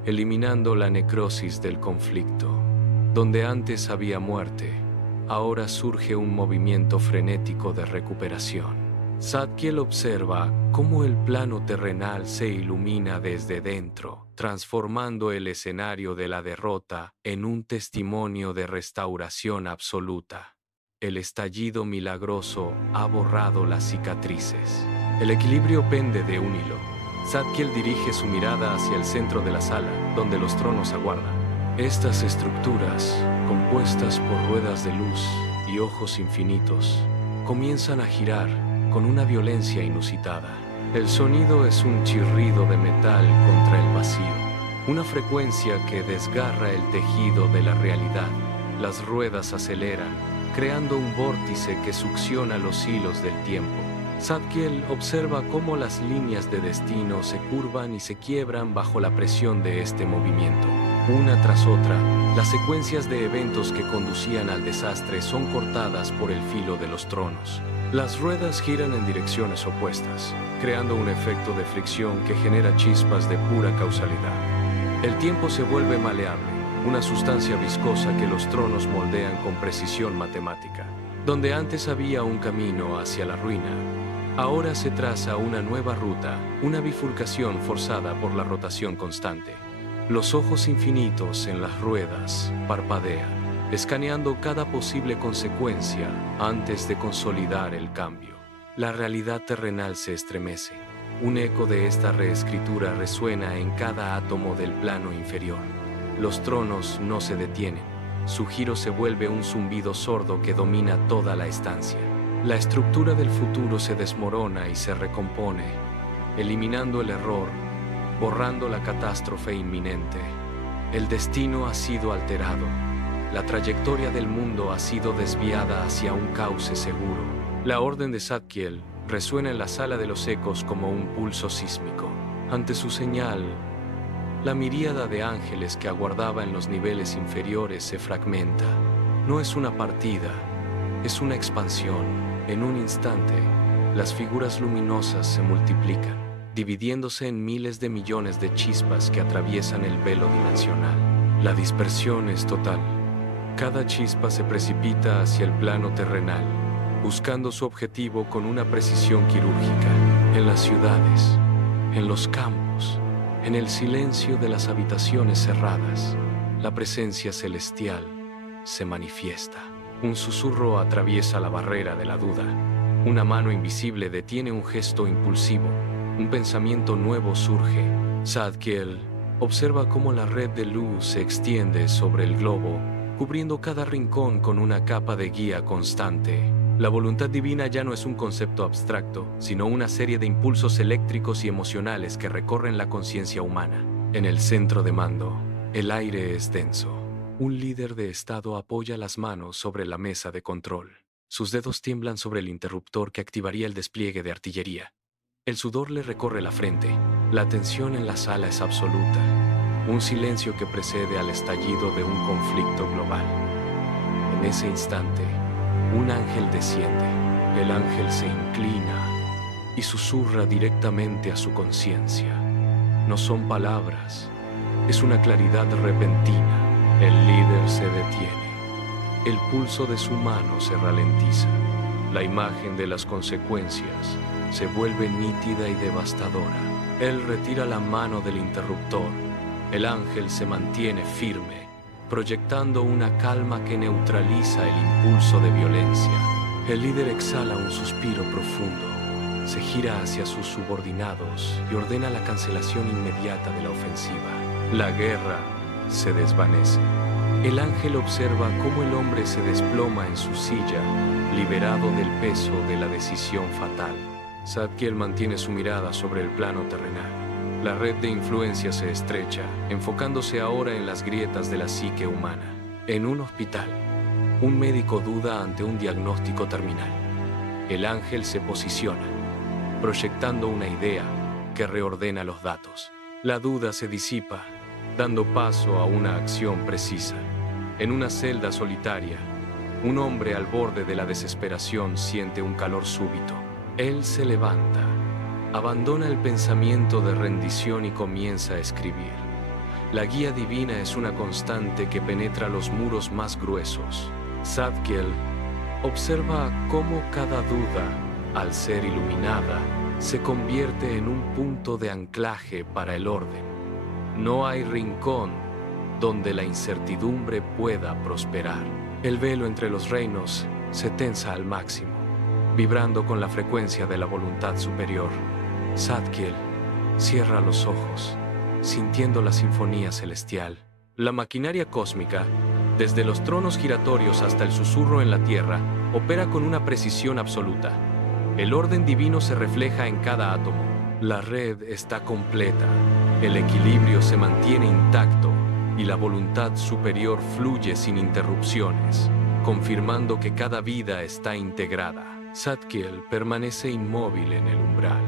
eliminando la necrosis del conflicto. Donde antes había muerte, ahora surge un movimiento frenético de recuperación. Zadkiel observa cómo el plano terrenal se ilumina desde dentro, transformando el escenario de la derrota en un testimonio de restauración absoluta. El estallido milagroso ha borrado las cicatrices. El equilibrio pende de un hilo. Zadkiel dirige su mirada hacia el centro de la sala, donde los tronos aguardan. Estas estructuras, compuestas por ruedas de luz y ojos infinitos, comienzan a girar con una violencia inusitada. El sonido es un chirrido de metal contra el vacío, una frecuencia que desgarra el tejido de la realidad. Las ruedas aceleran, creando un vórtice que succiona los hilos del tiempo. Zadkiel observa cómo las líneas de destino se curvan y se quiebran bajo la presión de este movimiento. Una tras otra, las secuencias de eventos que conducían al desastre son cortadas por el filo de los tronos. Las ruedas giran en direcciones opuestas, creando un efecto de fricción que genera chispas de pura causalidad. El tiempo se vuelve maleable, una sustancia viscosa que los tronos moldean con precisión matemática. Donde antes había un camino hacia la ruina, ahora se traza una nueva ruta, una bifurcación forzada por la rotación constante. Los ojos infinitos en las ruedas parpadean, escaneando cada posible consecuencia antes de consolidar el cambio. La realidad terrenal se estremece. Un eco de esta reescritura resuena en cada átomo del plano inferior. Los tronos no se detienen. Su giro se vuelve un zumbido sordo que domina toda la estancia. La estructura del futuro se desmorona y se recompone, eliminando el error, borrando la catástrofe inminente. El destino ha sido alterado. La trayectoria del mundo ha sido desviada hacia un cauce seguro. La orden de Zadkiel resuena en la sala de los ecos como un pulso sísmico. Ante su señal, la miríada de ángeles que aguardaba en los niveles inferiores se fragmenta. No es una partida, es una expansión. En un instante, las figuras luminosas se multiplican, dividiéndose en miles de millones de chispas que atraviesan el velo dimensional. La dispersión es total. Cada chispa se precipita hacia el plano terrenal, buscando su objetivo con una precisión quirúrgica. En las ciudades, en los campos, en el silencio de las habitaciones cerradas, la presencia celestial se manifiesta. Un susurro atraviesa la barrera de la duda. Una mano invisible detiene un gesto impulsivo. Un pensamiento nuevo surge. Zadkiel observa cómo la red de luz se extiende sobre el globo, cubriendo cada rincón con una capa de guía constante. La voluntad divina ya no es un concepto abstracto, sino una serie de impulsos eléctricos y emocionales que recorren la conciencia humana. En el centro de mando, el aire es denso. Un líder de Estado apoya las manos sobre la mesa de control. Sus dedos tiemblan sobre el interruptor que activaría el despliegue de artillería. El sudor le recorre la frente. La tensión en la sala es absoluta. Un silencio que precede al estallido de un conflicto global. En ese instante, un ángel desciende. El ángel se inclina y susurra directamente a su conciencia. No son palabras, es una claridad repentina. El líder se detiene. El pulso de su mano se ralentiza. La imagen de las consecuencias se vuelve nítida y devastadora. Él retira la mano del interruptor. El ángel se mantiene firme, proyectando una calma que neutraliza el impulso de violencia. El líder exhala un suspiro profundo, se gira hacia sus subordinados y ordena la cancelación inmediata de la ofensiva. La guerra se desvanece. El ángel observa cómo el hombre se desploma en su silla, liberado del peso de la decisión fatal. Zadkiel mantiene su mirada sobre el plano terrenal. La red de influencia se estrecha, enfocándose ahora en las grietas de la psique humana. En un hospital, un médico duda ante un diagnóstico terminal. El ángel se posiciona, proyectando una idea que reordena los datos. La duda se disipa, dando paso a una acción precisa. En una celda solitaria, un hombre al borde de la desesperación siente un calor súbito. Él se levanta, abandona el pensamiento de rendición y comienza a escribir. La guía divina es una constante que penetra los muros más gruesos. Zadkiel observa cómo cada duda, al ser iluminada, se convierte en un punto de anclaje para el orden. No hay rincón donde la incertidumbre pueda prosperar. El velo entre los reinos se tensa al máximo, vibrando con la frecuencia de la voluntad superior. Zadkiel cierra los ojos, sintiendo la sinfonía celestial. La maquinaria cósmica, desde los tronos giratorios hasta el susurro en la tierra, opera con una precisión absoluta. El orden divino se refleja en cada átomo. La red está completa, el equilibrio se mantiene intacto y la voluntad superior fluye sin interrupciones, confirmando que cada vida está integrada. Zadkiel permanece inmóvil en el umbral.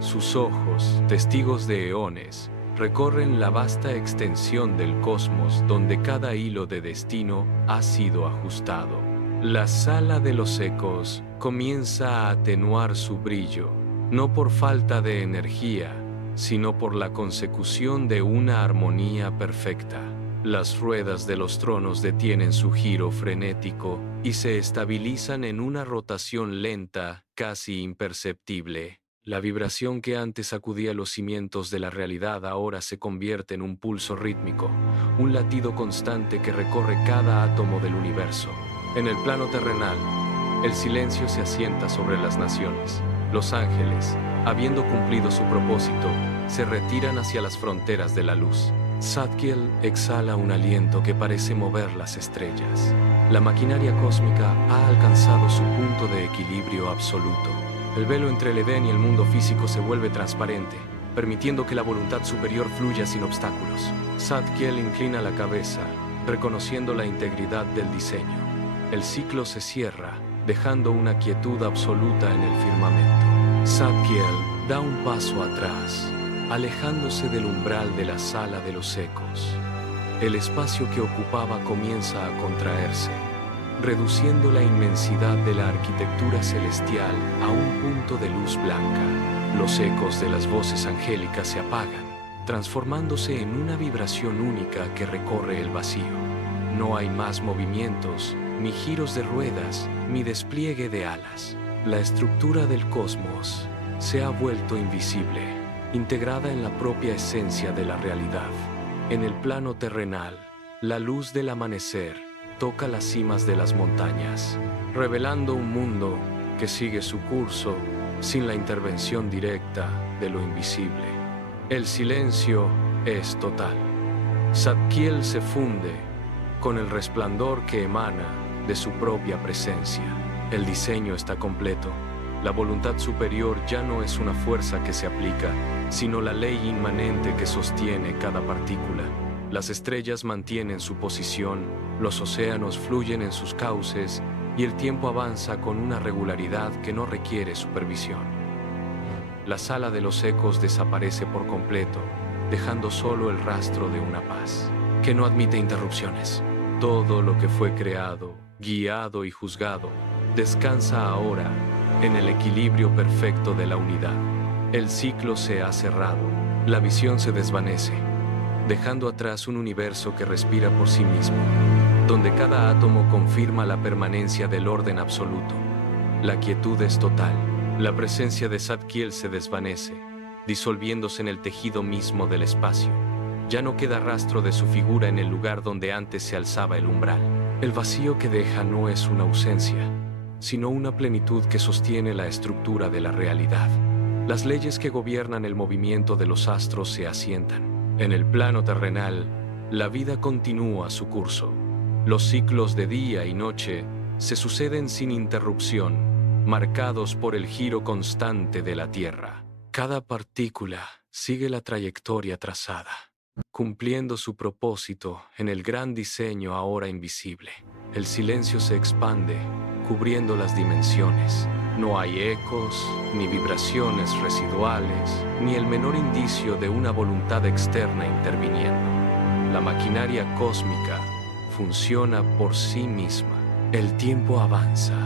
Sus ojos, testigos de eones, recorren la vasta extensión del cosmos donde cada hilo de destino ha sido ajustado. La sala de los ecos comienza a atenuar su brillo, no por falta de energía, sino por la consecución de una armonía perfecta. Las ruedas de los tronos detienen su giro frenético y se estabilizan en una rotación lenta, casi imperceptible. La vibración que antes sacudía los cimientos de la realidad ahora se convierte en un pulso rítmico, un latido constante que recorre cada átomo del universo. En el plano terrenal, el silencio se asienta sobre las naciones. Los ángeles, habiendo cumplido su propósito, se retiran hacia las fronteras de la luz. Zadkiel exhala un aliento que parece mover las estrellas. La maquinaria cósmica ha alcanzado su punto de equilibrio absoluto. El velo entre el Edén y el mundo físico se vuelve transparente, permitiendo que la voluntad superior fluya sin obstáculos. Zadkiel inclina la cabeza, reconociendo la integridad del diseño. El ciclo se cierra, dejando una quietud absoluta en el firmamento. Zadkiel da un paso atrás, alejándose del umbral de la sala de los ecos. El espacio que ocupaba comienza a contraerse, reduciendo la inmensidad de la arquitectura celestial a un punto de luz blanca. Los ecos de las voces angélicas se apagan, transformándose en una vibración única que recorre el vacío. No hay más movimientos, ni giros de ruedas, ni despliegue de alas. La estructura del cosmos se ha vuelto invisible, integrada en la propia esencia de la realidad. En el plano terrenal, la luz del amanecer toca las cimas de las montañas, revelando un mundo que sigue su curso sin la intervención directa de lo invisible. El silencio es total. Zadkiel se funde con el resplandor que emana de su propia presencia. El diseño está completo. La voluntad superior ya no es una fuerza que se aplica, sino la ley inmanente que sostiene cada partícula. Las estrellas mantienen su posición, los océanos fluyen en sus cauces y el tiempo avanza con una regularidad que no requiere supervisión. La sala de los ecos desaparece por completo, dejando solo el rastro de una paz que no admite interrupciones. Todo lo que fue creado, guiado y juzgado descansa ahora en el equilibrio perfecto de la unidad. El ciclo se ha cerrado, la visión se desvanece, dejando atrás un universo que respira por sí mismo, donde cada átomo confirma la permanencia del orden absoluto. La quietud es total, la presencia de Zadkiel se desvanece, disolviéndose en el tejido mismo del espacio. Ya no queda rastro de su figura en el lugar donde antes se alzaba el umbral. El vacío que deja no es una ausencia, sino una plenitud que sostiene la estructura de la realidad. Las leyes que gobiernan el movimiento de los astros se asientan. En el plano terrenal, la vida continúa su curso. Los ciclos de día y noche se suceden sin interrupción, marcados por el giro constante de la Tierra. Cada partícula sigue la trayectoria trazada, cumpliendo su propósito en el gran diseño ahora invisible. El silencio se expande, cubriendo las dimensiones. No hay ecos, ni vibraciones residuales, ni el menor indicio de una voluntad externa interviniendo. La maquinaria cósmica funciona por sí misma. El tiempo avanza,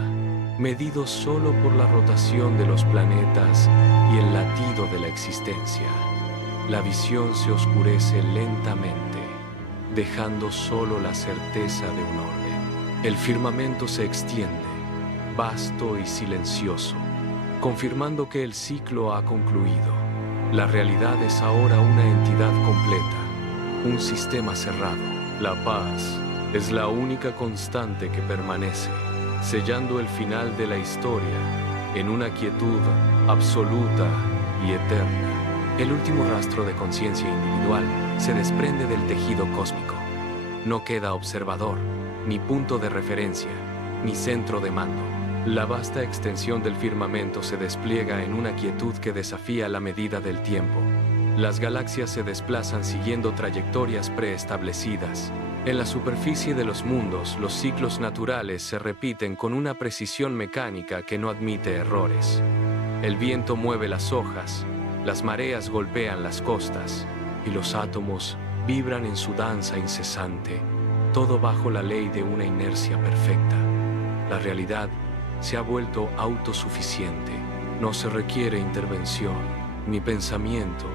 medido solo por la rotación de los planetas y el latido de la existencia. La visión se oscurece lentamente, dejando solo la certeza de un orden. El firmamento se extiende, vasto y silencioso, confirmando que el ciclo ha concluido. La realidad es ahora una entidad completa, un sistema cerrado. La paz es la única constante que permanece, sellando el final de la historia en una quietud absoluta y eterna. El último rastro de conciencia individual se desprende del tejido cósmico. No queda observador, ni punto de referencia, ni centro de mando. La vasta extensión del firmamento se despliega en una quietud que desafía la medida del tiempo. Las galaxias se desplazan siguiendo trayectorias preestablecidas. En la superficie de los mundos, los ciclos naturales se repiten con una precisión mecánica que no admite errores. El viento mueve las hojas, las mareas golpean las costas y los átomos vibran en su danza incesante, todo bajo la ley de una inercia perfecta. La realidad se ha vuelto autosuficiente. No se requiere intervención, ni pensamiento,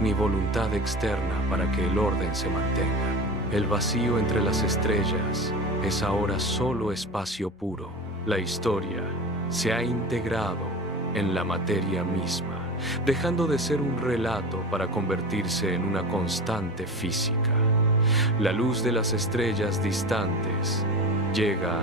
ni voluntad externa para que el orden se mantenga. El vacío entre las estrellas es ahora solo espacio puro. La historia se ha integrado en la materia misma, dejando de ser un relato para convertirse en una constante física. La luz de las estrellas distantes llega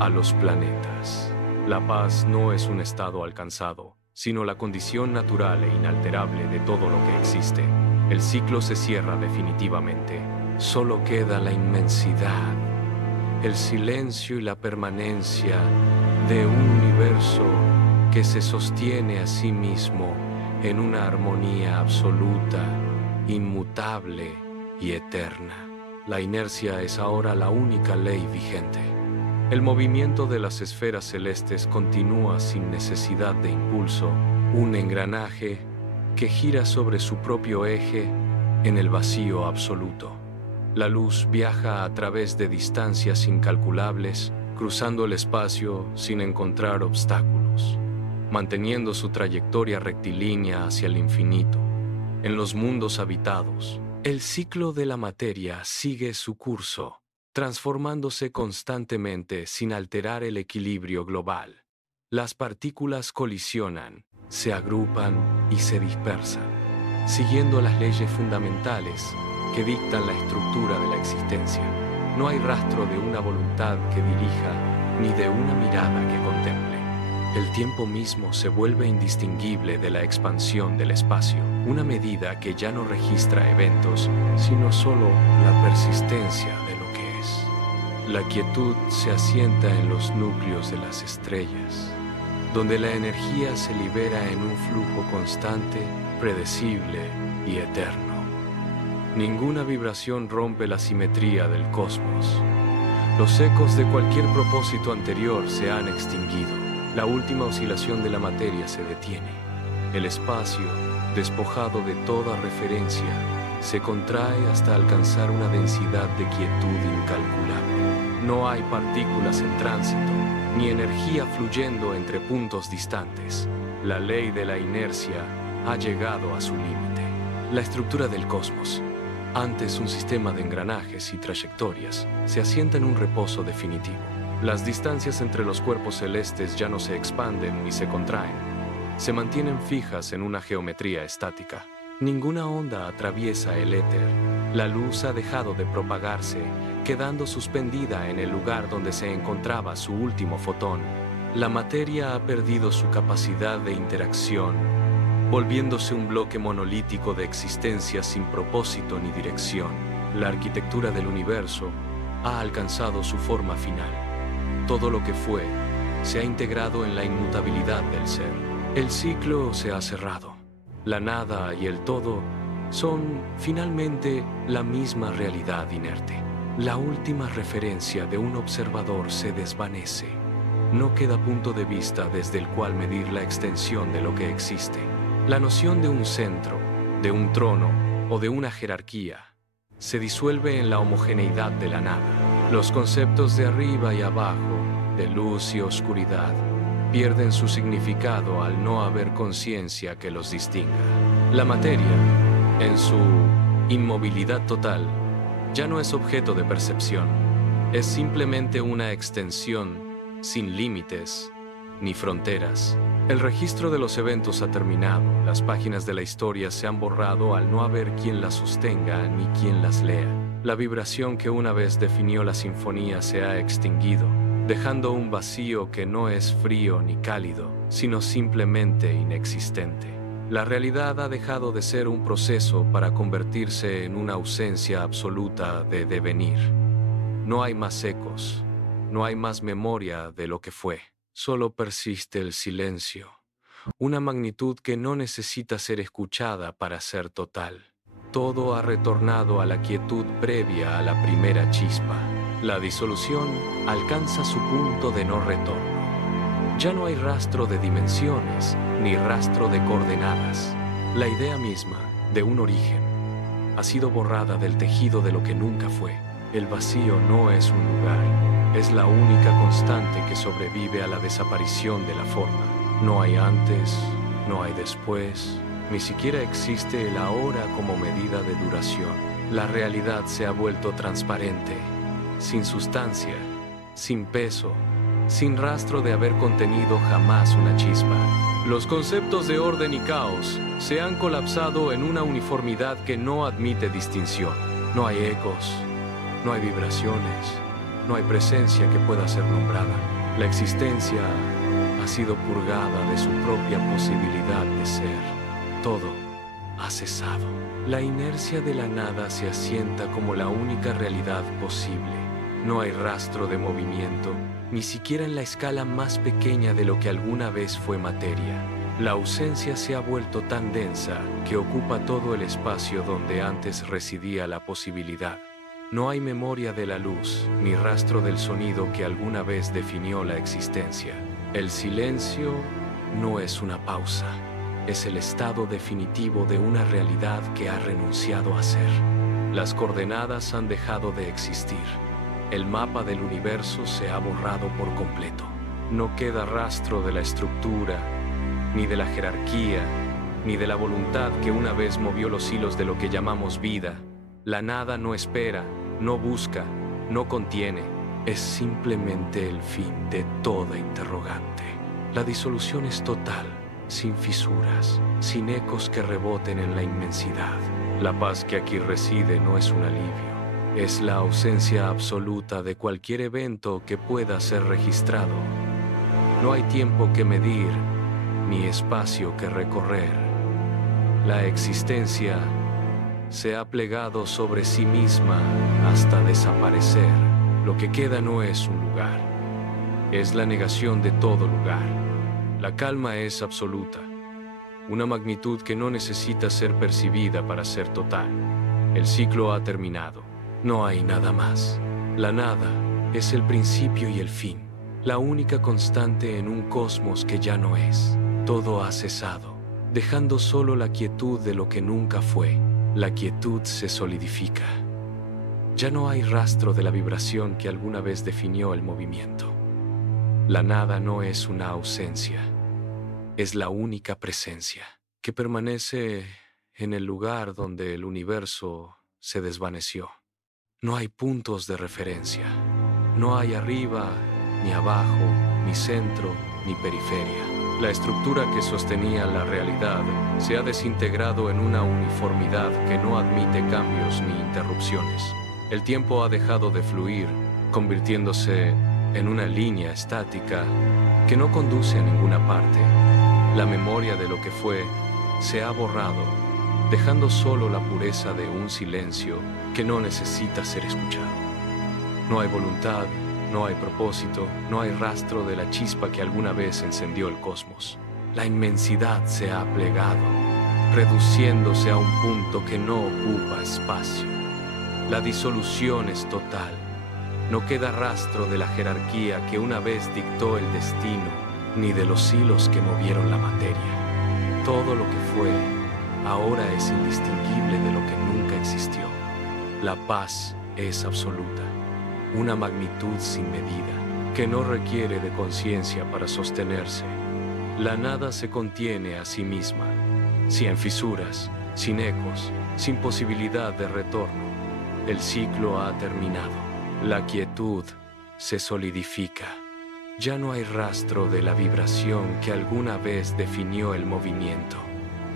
a los planetas. La paz no es un estado alcanzado, sino la condición natural e inalterable de todo lo que existe. El ciclo se cierra definitivamente. Solo queda la inmensidad, el silencio y la permanencia de un universo que se sostiene a sí mismo en una armonía absoluta, inmutable y eterna. La inercia es ahora la única ley vigente. El movimiento de las esferas celestes continúa sin necesidad de impulso, un engranaje que gira sobre su propio eje en el vacío absoluto. La luz viaja a través de distancias incalculables, cruzando el espacio sin encontrar obstáculos, manteniendo su trayectoria rectilínea hacia el infinito. En los mundos habitados, el ciclo de la materia sigue su curso, transformándose constantemente sin alterar el equilibrio global. Las partículas colisionan, se agrupan y se dispersan, siguiendo las leyes fundamentales que dictan la estructura de la existencia. No hay rastro de una voluntad que dirija, ni de una mirada que contemple. El tiempo mismo se vuelve indistinguible de la expansión del espacio, una medida que ya no registra eventos, sino solo la persistencia de lo que es. La quietud se asienta en los núcleos de las estrellas, donde la energía se libera en un flujo constante, predecible y eterno. Ninguna vibración rompe la simetría del cosmos. Los ecos de cualquier propósito anterior se han extinguido. La última oscilación de la materia se detiene. El espacio, despojado de toda referencia, se contrae hasta alcanzar una densidad de quietud incalculable. No hay partículas en tránsito, ni energía fluyendo entre puntos distantes. La ley de la inercia ha llegado a su límite. La estructura del cosmos, antes un sistema de engranajes y trayectorias, se asienta en un reposo definitivo. Las distancias entre los cuerpos celestes ya no se expanden ni se contraen. Se mantienen fijas en una geometría estática. Ninguna onda atraviesa el éter. La luz ha dejado de propagarse, quedando suspendida en el lugar donde se encontraba su último fotón. La materia ha perdido su capacidad de interacción, volviéndose un bloque monolítico de existencia sin propósito ni dirección. La arquitectura del universo ha alcanzado su forma final. Todo lo que fue se ha integrado en la inmutabilidad del ser. El ciclo se ha cerrado. La nada y el todo son, finalmente, la misma realidad inerte. La última referencia de un observador se desvanece. No queda punto de vista desde el cual medir la extensión de lo que existe. La noción de un centro, de un trono o de una jerarquía se disuelve en la homogeneidad de la nada. Los conceptos de arriba y abajo, de luz y oscuridad, pierden su significado al no haber conciencia que los distinga. La materia, en su inmovilidad total, ya no es objeto de percepción. Es simplemente una extensión sin límites ni fronteras. El registro de los eventos ha terminado. Las páginas de la historia se han borrado al no haber quien las sostenga ni quien las lea. La vibración que una vez definió la sinfonía se ha extinguido, dejando un vacío que no es frío ni cálido, sino simplemente inexistente. La realidad ha dejado de ser un proceso para convertirse en una ausencia absoluta de devenir. No hay más ecos, no hay más memoria de lo que fue. Solo persiste el silencio, una magnitud que no necesita ser escuchada para ser total. Todo ha retornado a la quietud previa a la primera chispa. La disolución alcanza su punto de no retorno. Ya no hay rastro de dimensiones, ni rastro de coordenadas. La idea misma, de un origen, ha sido borrada del tejido de lo que nunca fue. El vacío no es un lugar, es la única constante que sobrevive a la desaparición de la forma. No hay antes, no hay después, ni siquiera existe el ahora como medida de duración. La realidad se ha vuelto transparente, sin sustancia, sin peso, sin rastro de haber contenido jamás una chispa. Los conceptos de orden y caos se han colapsado en una uniformidad que no admite distinción. No hay ecos, no hay vibraciones, no hay presencia que pueda ser nombrada. La existencia ha sido purgada de su propia posibilidad de ser. Todo ha cesado. La inercia de la nada se asienta como la única realidad posible. No hay rastro de movimiento, ni siquiera en la escala más pequeña de lo que alguna vez fue materia. La ausencia se ha vuelto tan densa que ocupa todo el espacio donde antes residía la posibilidad. No hay memoria de la luz, ni rastro del sonido que alguna vez definió la existencia. El silencio no es una pausa, es el estado definitivo de una realidad que ha renunciado a ser. Las coordenadas han dejado de existir. El mapa del universo se ha borrado por completo. No queda rastro de la estructura, ni de la jerarquía, ni de la voluntad que una vez movió los hilos de lo que llamamos vida. La nada no espera, no busca, no contiene. Es simplemente el fin de toda interrogante. La disolución es total, sin fisuras, sin ecos que reboten en la inmensidad. La paz que aquí reside no es un alivio. Es la ausencia absoluta de cualquier evento que pueda ser registrado. No hay tiempo que medir, ni espacio que recorrer. La existencia se ha plegado sobre sí misma hasta desaparecer. Lo que queda no es un lugar, es la negación de todo lugar. La calma es absoluta, una magnitud que no necesita ser percibida para ser total. El ciclo ha terminado, no hay nada más. La nada es el principio y el fin, la única constante en un cosmos que ya no es. Todo ha cesado, dejando solo la quietud de lo que nunca fue. La quietud se solidifica. Ya no hay rastro de la vibración que alguna vez definió el movimiento. La nada no es una ausencia, es la única presencia que permanece en el lugar donde el universo se desvaneció. No hay puntos de referencia, no hay arriba, ni abajo, ni centro, ni periferia. La estructura que sostenía la realidad se ha desintegrado en una uniformidad que no admite cambios ni interrupciones. El tiempo ha dejado de fluir, convirtiéndose en una línea estática que no conduce a ninguna parte. La memoria de lo que fue se ha borrado, dejando solo la pureza de un silencio que no necesita ser escuchado. No hay voluntad, no hay propósito, no hay rastro de la chispa que alguna vez encendió el cosmos. La inmensidad se ha plegado, reduciéndose a un punto que no ocupa espacio. La disolución es total. No queda rastro de la jerarquía que una vez dictó el destino, ni de los hilos que movieron la materia. Todo lo que fue, ahora es indistinguible de lo que nunca existió. La paz es absoluta, una magnitud sin medida, que no requiere de conciencia para sostenerse. La nada se contiene a sí misma, sin fisuras, sin ecos, sin posibilidad de retorno. El ciclo ha terminado. La quietud se solidifica. Ya no hay rastro de la vibración que alguna vez definió el movimiento.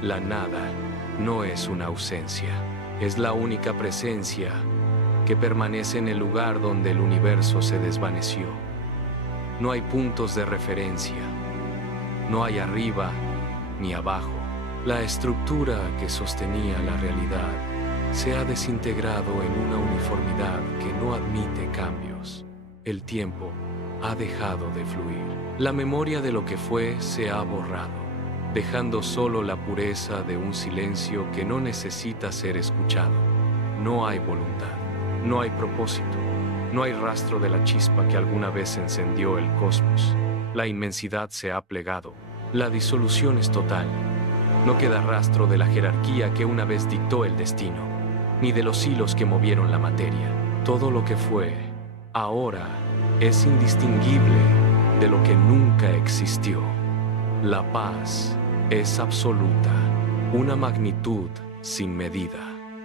La nada no es una ausencia, es la única presencia que permanece en el lugar donde el universo se desvaneció. No hay puntos de referencia, no hay arriba ni abajo. La estructura que sostenía la realidad se ha desintegrado en una uniformidad que no admite cambios. El tiempo ha dejado de fluir. La memoria de lo que fue se ha borrado, dejando solo la pureza de un silencio que no necesita ser escuchado. No hay voluntad, no hay propósito, no hay rastro de la chispa que alguna vez encendió el cosmos. La inmensidad se ha plegado, la disolución es total. No queda rastro de la jerarquía que una vez dictó el destino, ni de los hilos que movieron la materia. Todo lo que fue, ahora, es indistinguible de lo que nunca existió. La paz es absoluta, una magnitud sin medida.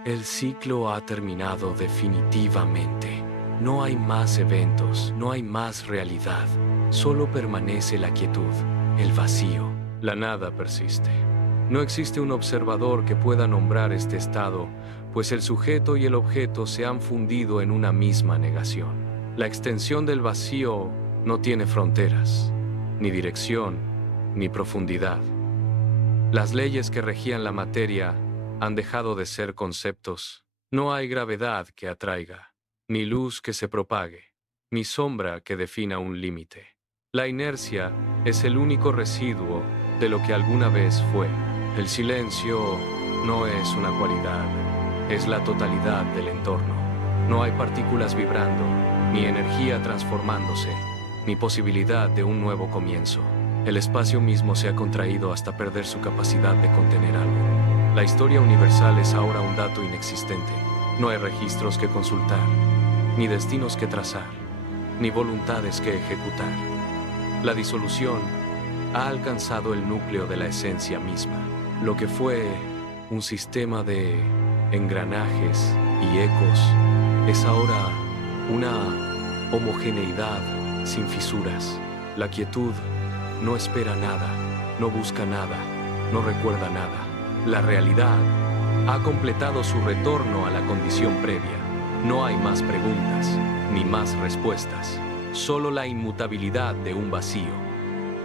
El ciclo ha terminado definitivamente. No hay más eventos, no hay más realidad. Solo permanece la quietud, el vacío. La nada persiste. No existe un observador que pueda nombrar este estado, pues el sujeto y el objeto se han fundido en una misma negación. La extensión del vacío no tiene fronteras, ni dirección, ni profundidad. Las leyes que regían la materia han dejado de ser conceptos. No hay gravedad que atraiga, ni luz que se propague, ni sombra que defina un límite. La inercia es el único residuo de lo que alguna vez fue. El silencio no es una cualidad, es la totalidad del entorno. No hay partículas vibrando, ni energía transformándose, ni posibilidad de un nuevo comienzo. El espacio mismo se ha contraído hasta perder su capacidad de contener algo. La historia universal es ahora un dato inexistente. No hay registros que consultar, ni destinos que trazar, ni voluntades que ejecutar. La disolución ha alcanzado el núcleo de la esencia misma. Lo que fue un sistema de engranajes y ecos es ahora una homogeneidad sin fisuras. La quietud no espera nada, no busca nada, no recuerda nada. La realidad ha completado su retorno a la condición previa. No hay más preguntas, ni más respuestas. Solo la inmutabilidad de un vacío.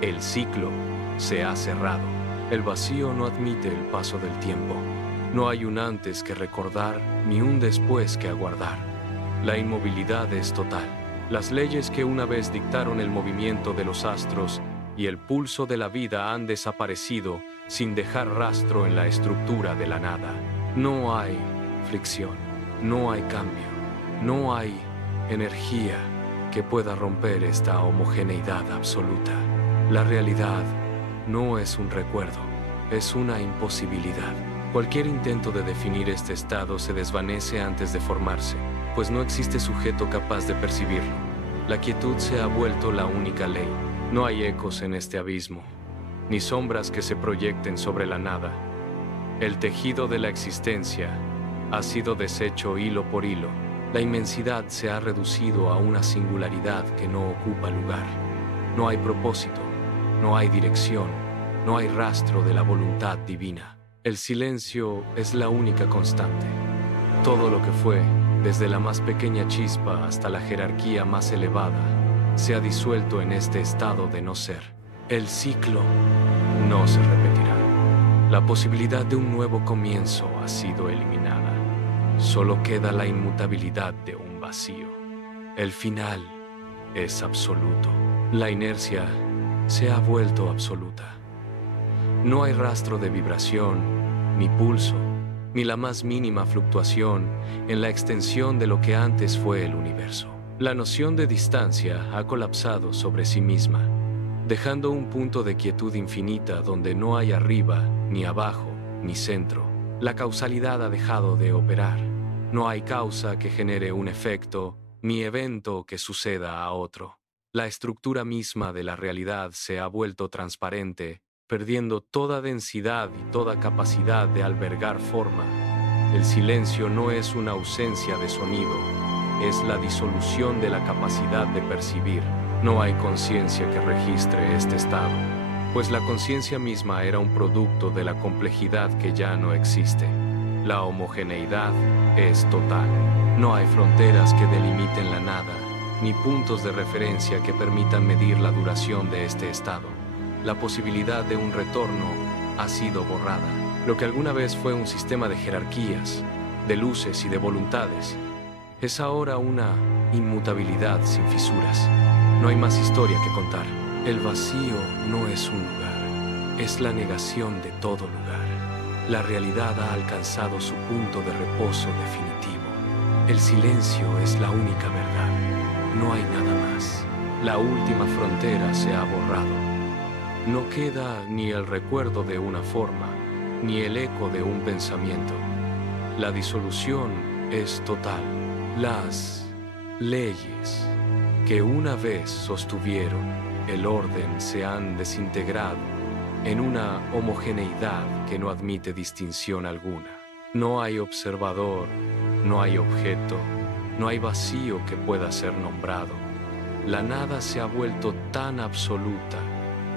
El ciclo se ha cerrado. El vacío no admite el paso del tiempo. No hay un antes que recordar, ni un después que aguardar. La inmovilidad es total. Las leyes que una vez dictaron el movimiento de los astros y el pulso de la vida han desaparecido sin dejar rastro en la estructura de la nada. No hay fricción, no hay cambio, no hay energía que pueda romper esta homogeneidad absoluta. La realidad no es un recuerdo, es una imposibilidad. Cualquier intento de definir este estado se desvanece antes de formarse, pues no existe sujeto capaz de percibirlo. La quietud se ha vuelto la única ley. No hay ecos en este abismo, ni sombras que se proyecten sobre la nada. El tejido de la existencia ha sido deshecho hilo por hilo. La inmensidad se ha reducido a una singularidad que no ocupa lugar. No hay propósito, no hay dirección, no hay rastro de la voluntad divina. El silencio es la única constante. Todo lo que fue, desde la más pequeña chispa hasta la jerarquía más elevada, se ha disuelto en este estado de no ser. El ciclo no se repetirá. La posibilidad de un nuevo comienzo ha sido eliminada. Solo queda la inmutabilidad de un vacío. El final es absoluto. La inercia se ha vuelto absoluta. No hay rastro de vibración, ni pulso, ni la más mínima fluctuación en la extensión de lo que antes fue el universo. La noción de distancia ha colapsado sobre sí misma, dejando un punto de quietud infinita donde no hay arriba, ni abajo, ni centro. La causalidad ha dejado de operar. No hay causa que genere un efecto, ni evento que suceda a otro. La estructura misma de la realidad se ha vuelto transparente, perdiendo toda densidad y toda capacidad de albergar forma. El silencio no es una ausencia de sonido, es la disolución de la capacidad de percibir. No hay conciencia que registre este estado, pues la conciencia misma era un producto de la complejidad que ya no existe. La homogeneidad es total. No hay fronteras que delimiten la nada, ni puntos de referencia que permitan medir la duración de este estado. La posibilidad de un retorno ha sido borrada. Lo que alguna vez fue un sistema de jerarquías, de luces y de voluntades, es ahora una inmutabilidad sin fisuras. No hay más historia que contar. El vacío no es un lugar, es la negación de todo lugar. La realidad ha alcanzado su punto de reposo definitivo. El silencio es la única verdad. No hay nada más. La última frontera se ha borrado. No queda ni el recuerdo de una forma, ni el eco de un pensamiento. La disolución es total. Las leyes que una vez sostuvieron el orden se han desintegrado en una homogeneidad que no admite distinción alguna. No hay observador, no hay objeto, no hay vacío que pueda ser nombrado. La nada se ha vuelto tan absoluta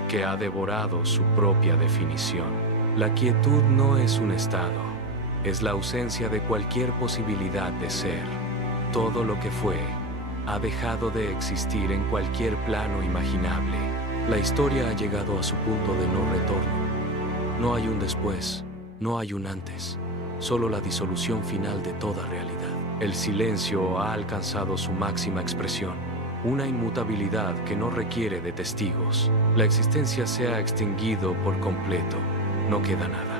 que ha devorado su propia definición. La quietud no es un estado, es la ausencia de cualquier posibilidad de ser. Todo lo que fue ha dejado de existir en cualquier plano imaginable. La historia ha llegado a su punto de no retorno. No hay un después, no hay un antes, solo la disolución final de toda realidad. El silencio ha alcanzado su máxima expresión, una inmutabilidad que no requiere de testigos. La existencia se ha extinguido por completo, no queda nada.